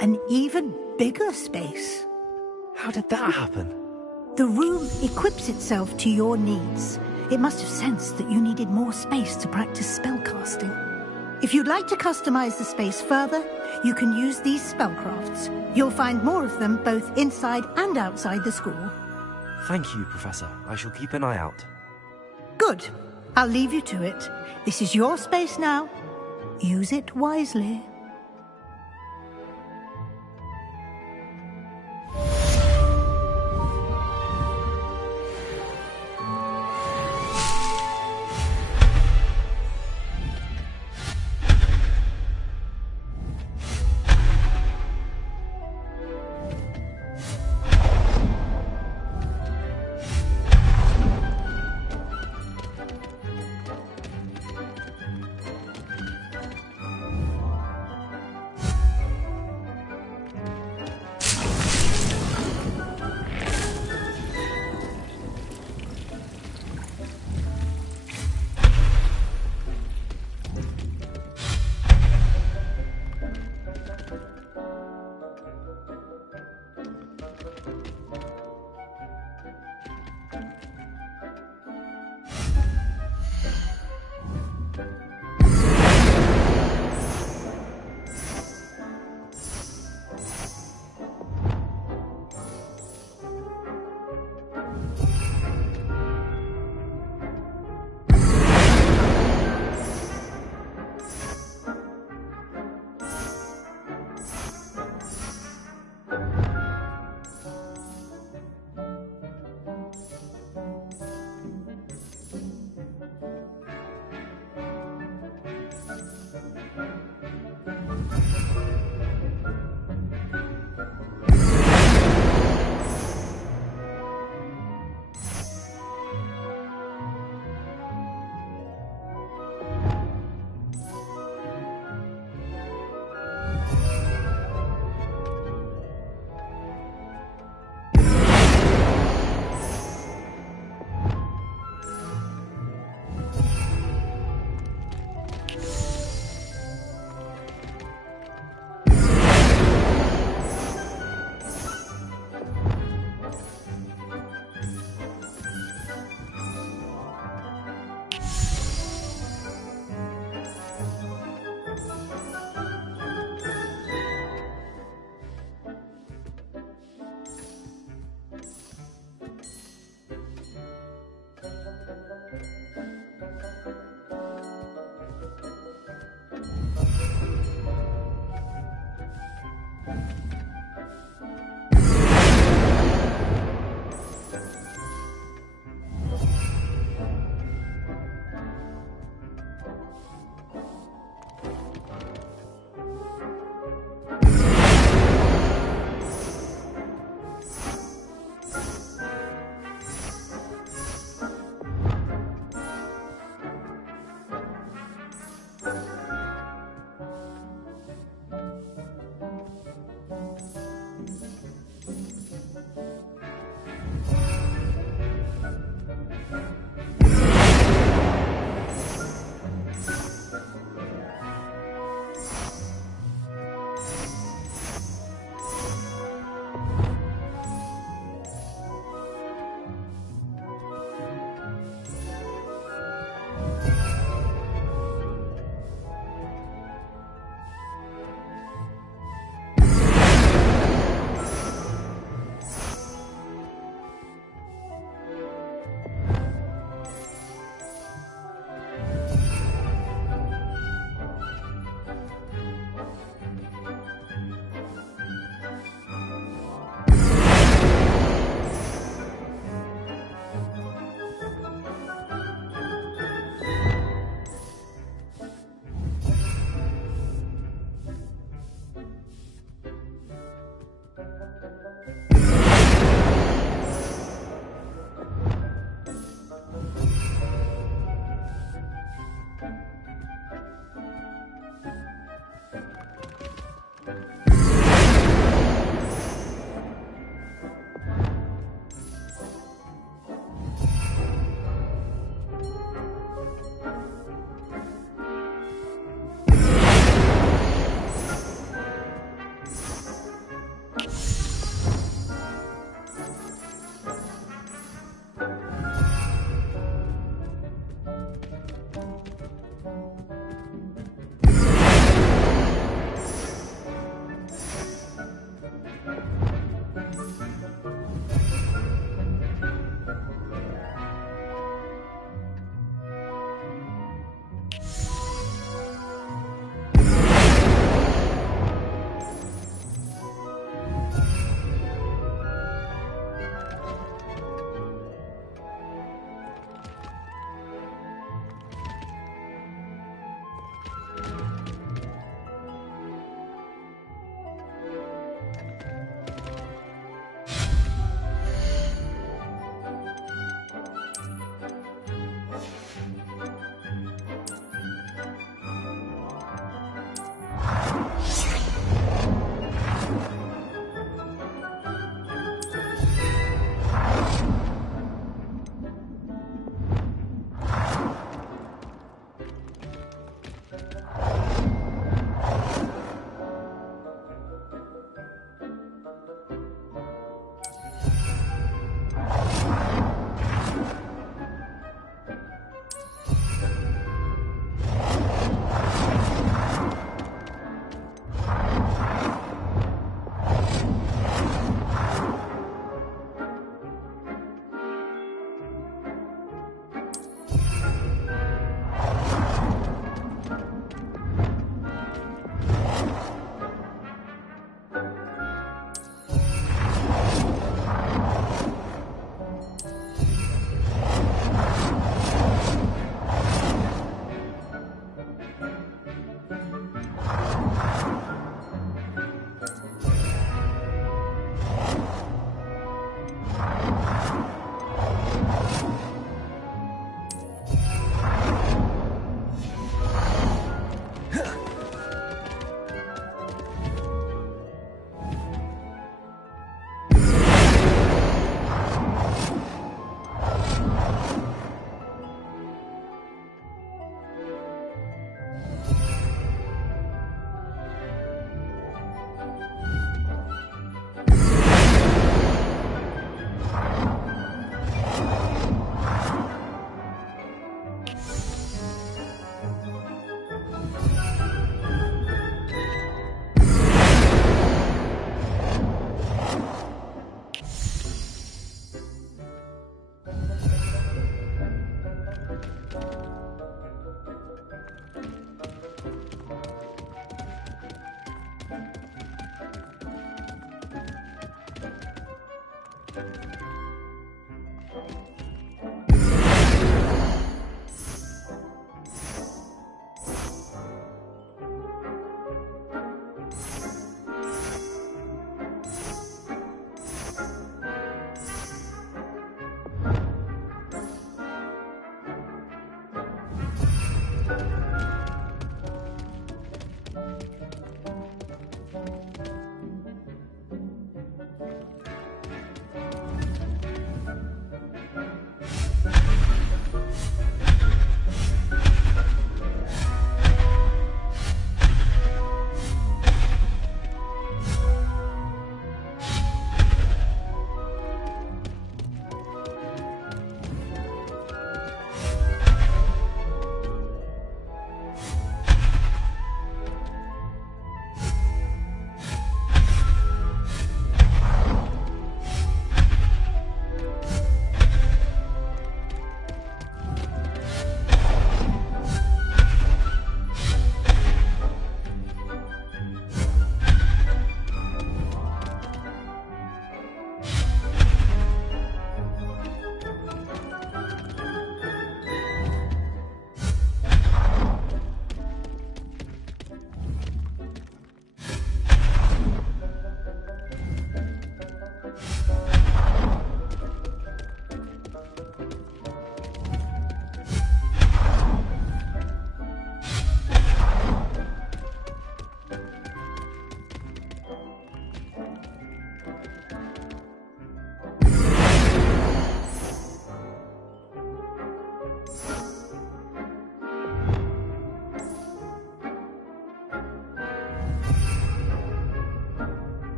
An even bigger space. How did that happen? The room equips itself to your needs. It must have sensed that you needed more space to practice spellcasting. If you'd like to customize the space further, you can use these spellcrafts. You'll find more of them both inside and outside the school. Thank you, Professor. I shall keep an eye out. Good. I'll leave you to it. This is your space now. Use it wisely.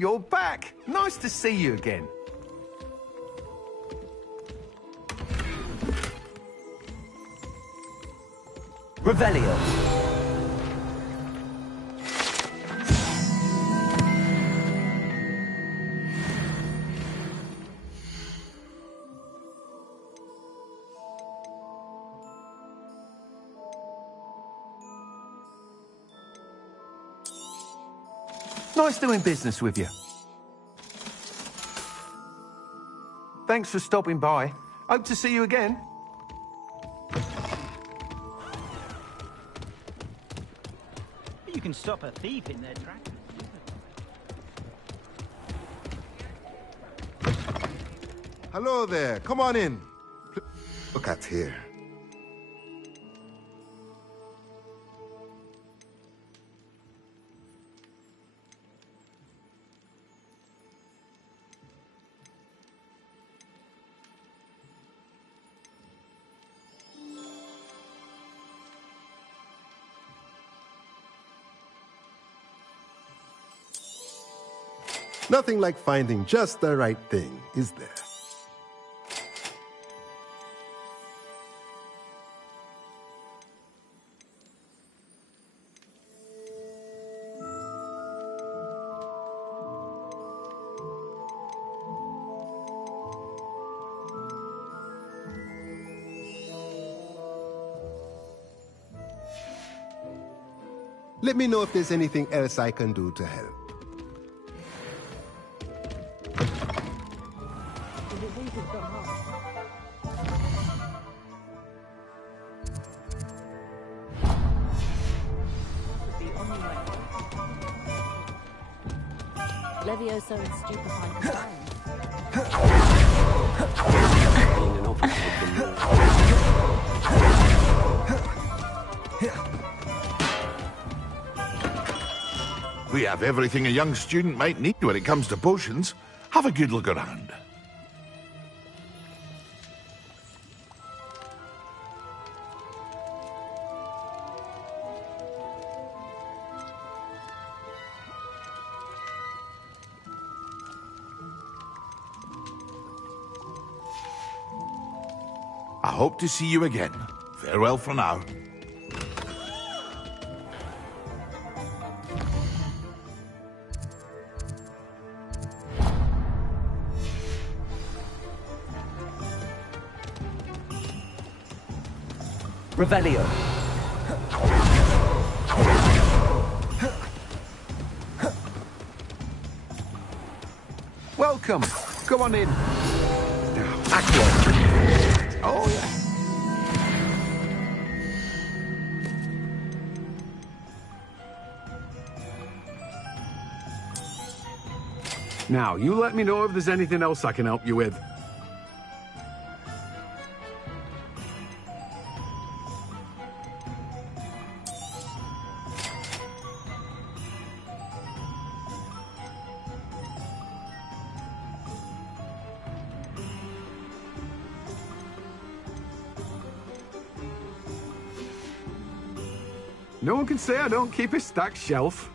you're back. Nice to see you again. Revelio. Nice doing business with you. Thanks for stopping by. Hope to see you again. You can stop a thief in their tracks. Hello there. Come on in. Look at here. Nothing like finding just the right thing, is there? Let me know if there's anything else I can do to help. Levioso and stupefying. We have everything a young student might need when it comes to potions. Have a good look around. I hope to see you again. Farewell for now. Revelio. Welcome. Go on in. Oh, yeah. Now, you let me know if there's anything else I can help you with. No one can say I don't keep a stacked shelf.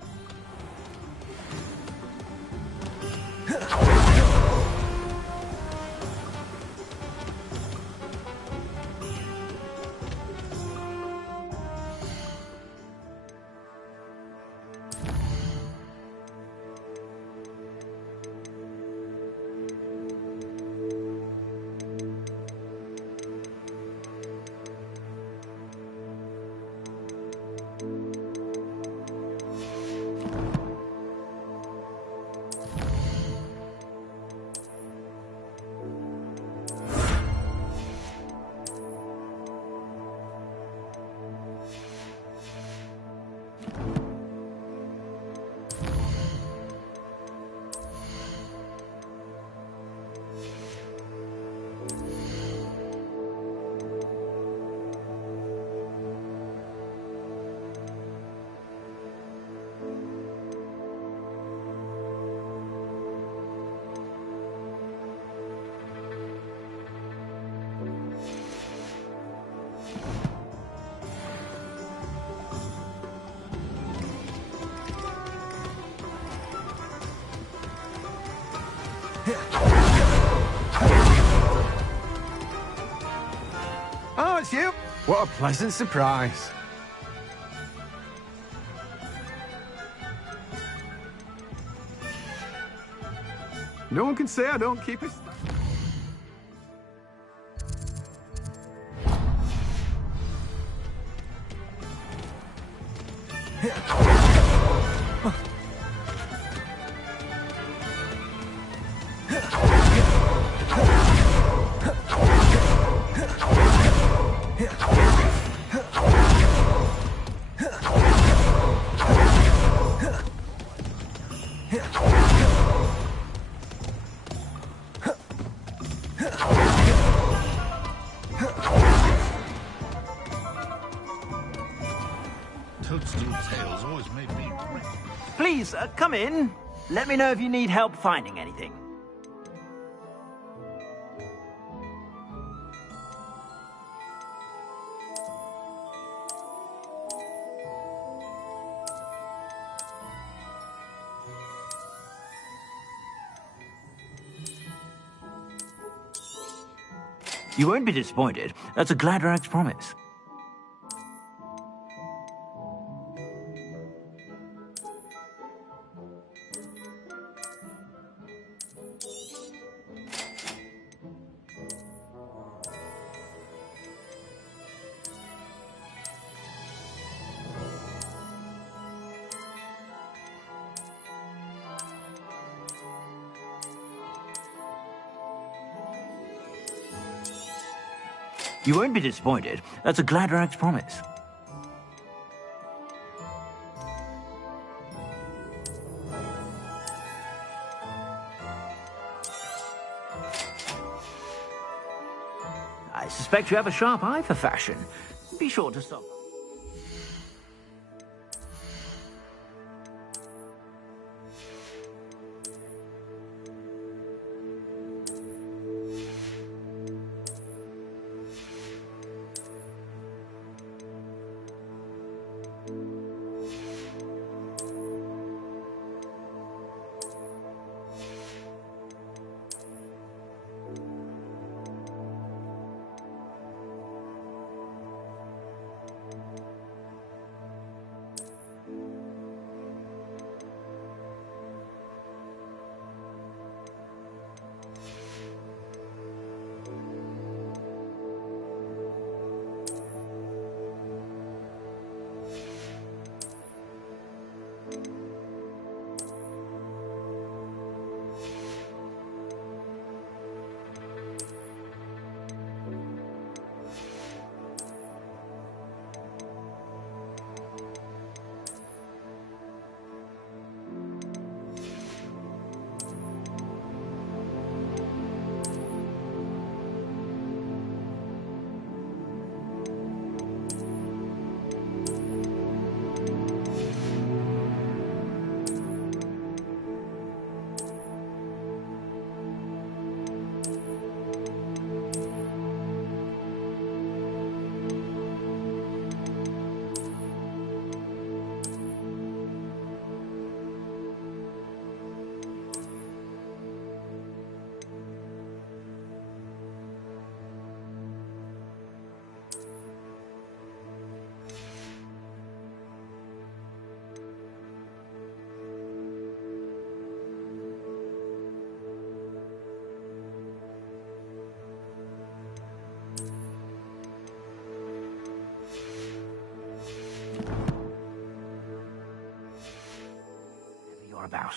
Oh, it's you. What a pleasant surprise. No one can say I don't keep it. Please, come in. Let me know if you need help finding anything. You won't be disappointed. That's a Gladrag's promise. You won't be disappointed. That's a Gladrag's promise. I suspect you have a sharp eye for fashion. Be sure to stop. About.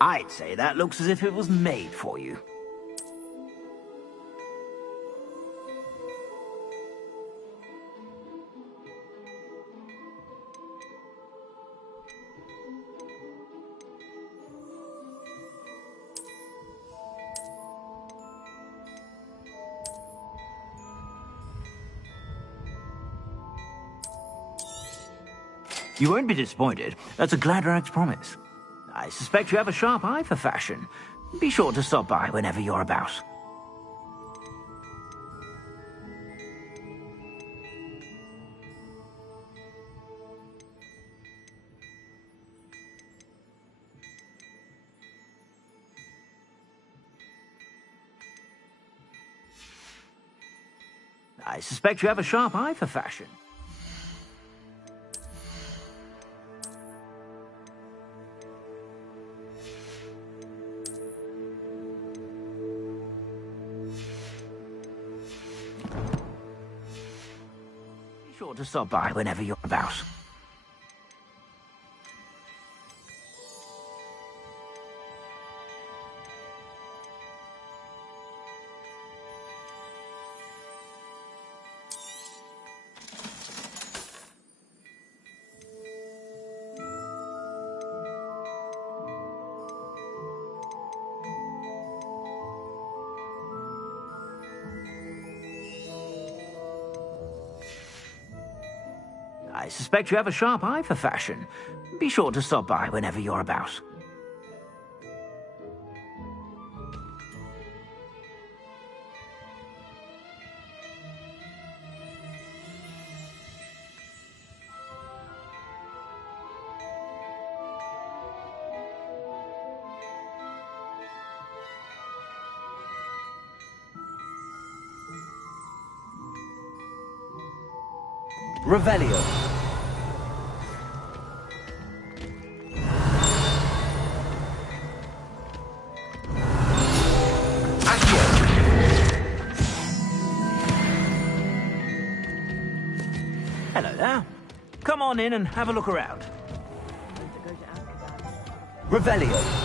I'd say that looks as if it was made for you. You won't be disappointed. That's a Gladrag's promise. I suspect you have a sharp eye for fashion. Be sure to stop by whenever you're about. I suspect you have a sharp eye for fashion. Be sure to stop by whenever you're about. I suspect you have a sharp eye for fashion. Be sure to stop by whenever you're about. Revelio. Hello there. Come on in and have a look around. Revelio.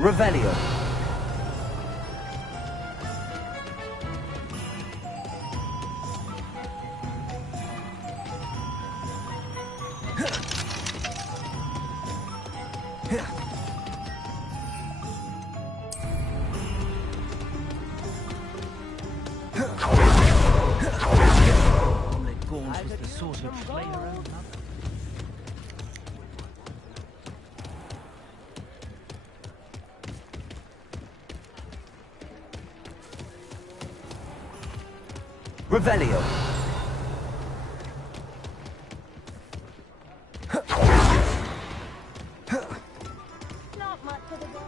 Revelio. Gaunt was the sort of player. Revelio. Not much of a go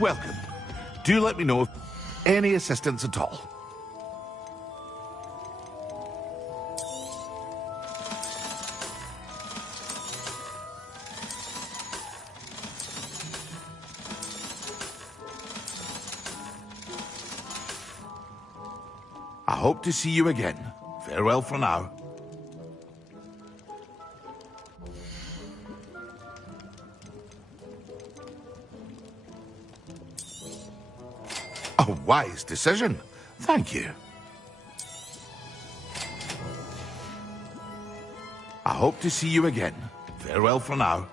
Welcome. Do let me know if any assistance at all. I hope to see you again. Farewell for now. A wise decision. Thank you. I hope to see you again. Farewell for now.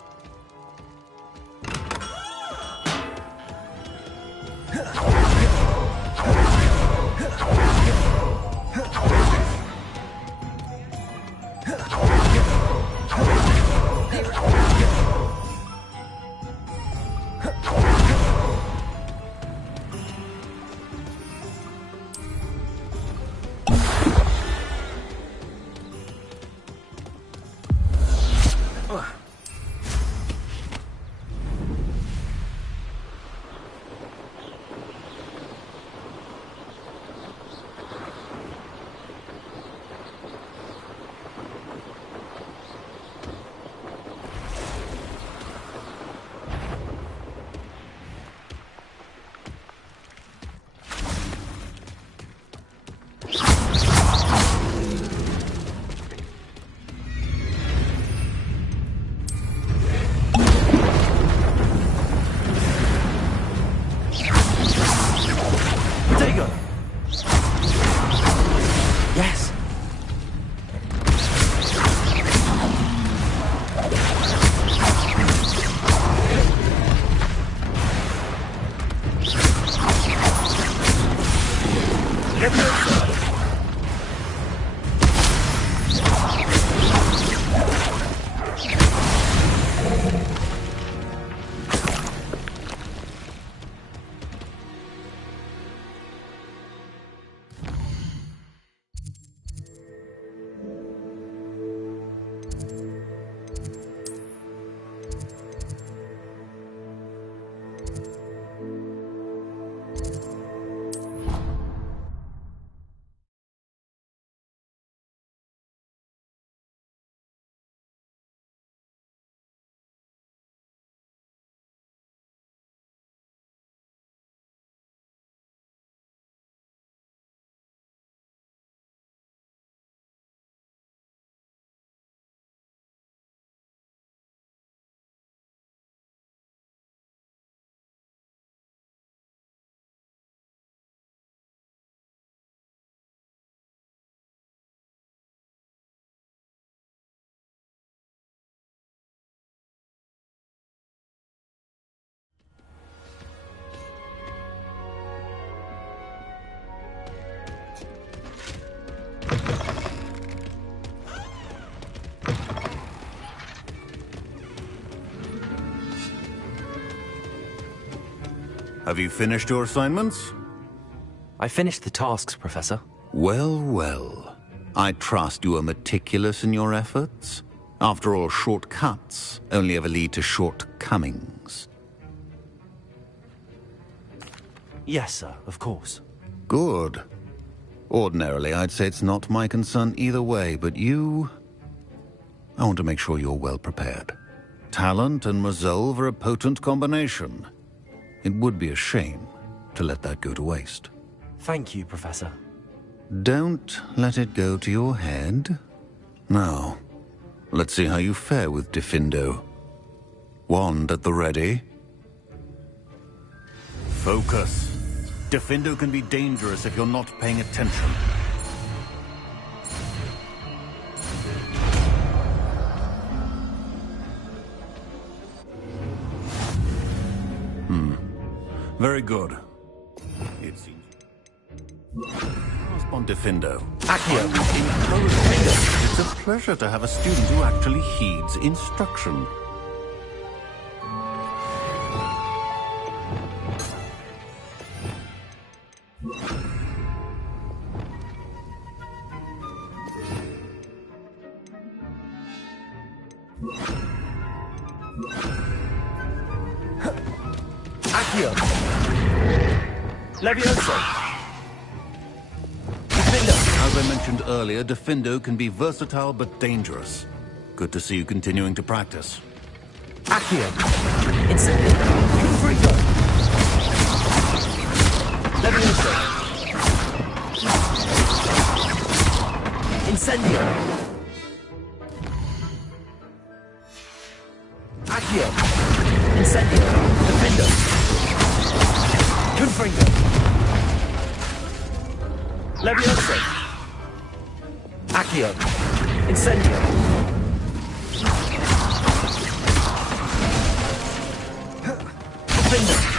Have you finished your assignments? I finished the tasks, Professor. Well, well. I trust you are meticulous in your efforts. After all, shortcuts only ever lead to shortcomings. Yes, sir, of course. Good. Ordinarily, I'd say it's not my concern either way, but you... I want to make sure you're well prepared. Talent and resolve are a potent combination. It would be a shame to let that go to waste. Thank you, Professor. Don't let it go to your head. Now, let's see how you fare with Diffindo. Wand at the ready. Focus. Diffindo can be dangerous if you're not paying attention. Very good. It seems. On Diffindo. Accio. It's a pleasure to have a student who actually heeds instruction. Accio. Levioso! As I mentioned earlier, Defendo can be versatile but dangerous. Good to see you continuing to practice. Accio! Incendio! Confringo! Levioso! Incendio! Accio! Incendio! Defendo! Confringo! Levioso! Accio! Incendio! Defendo!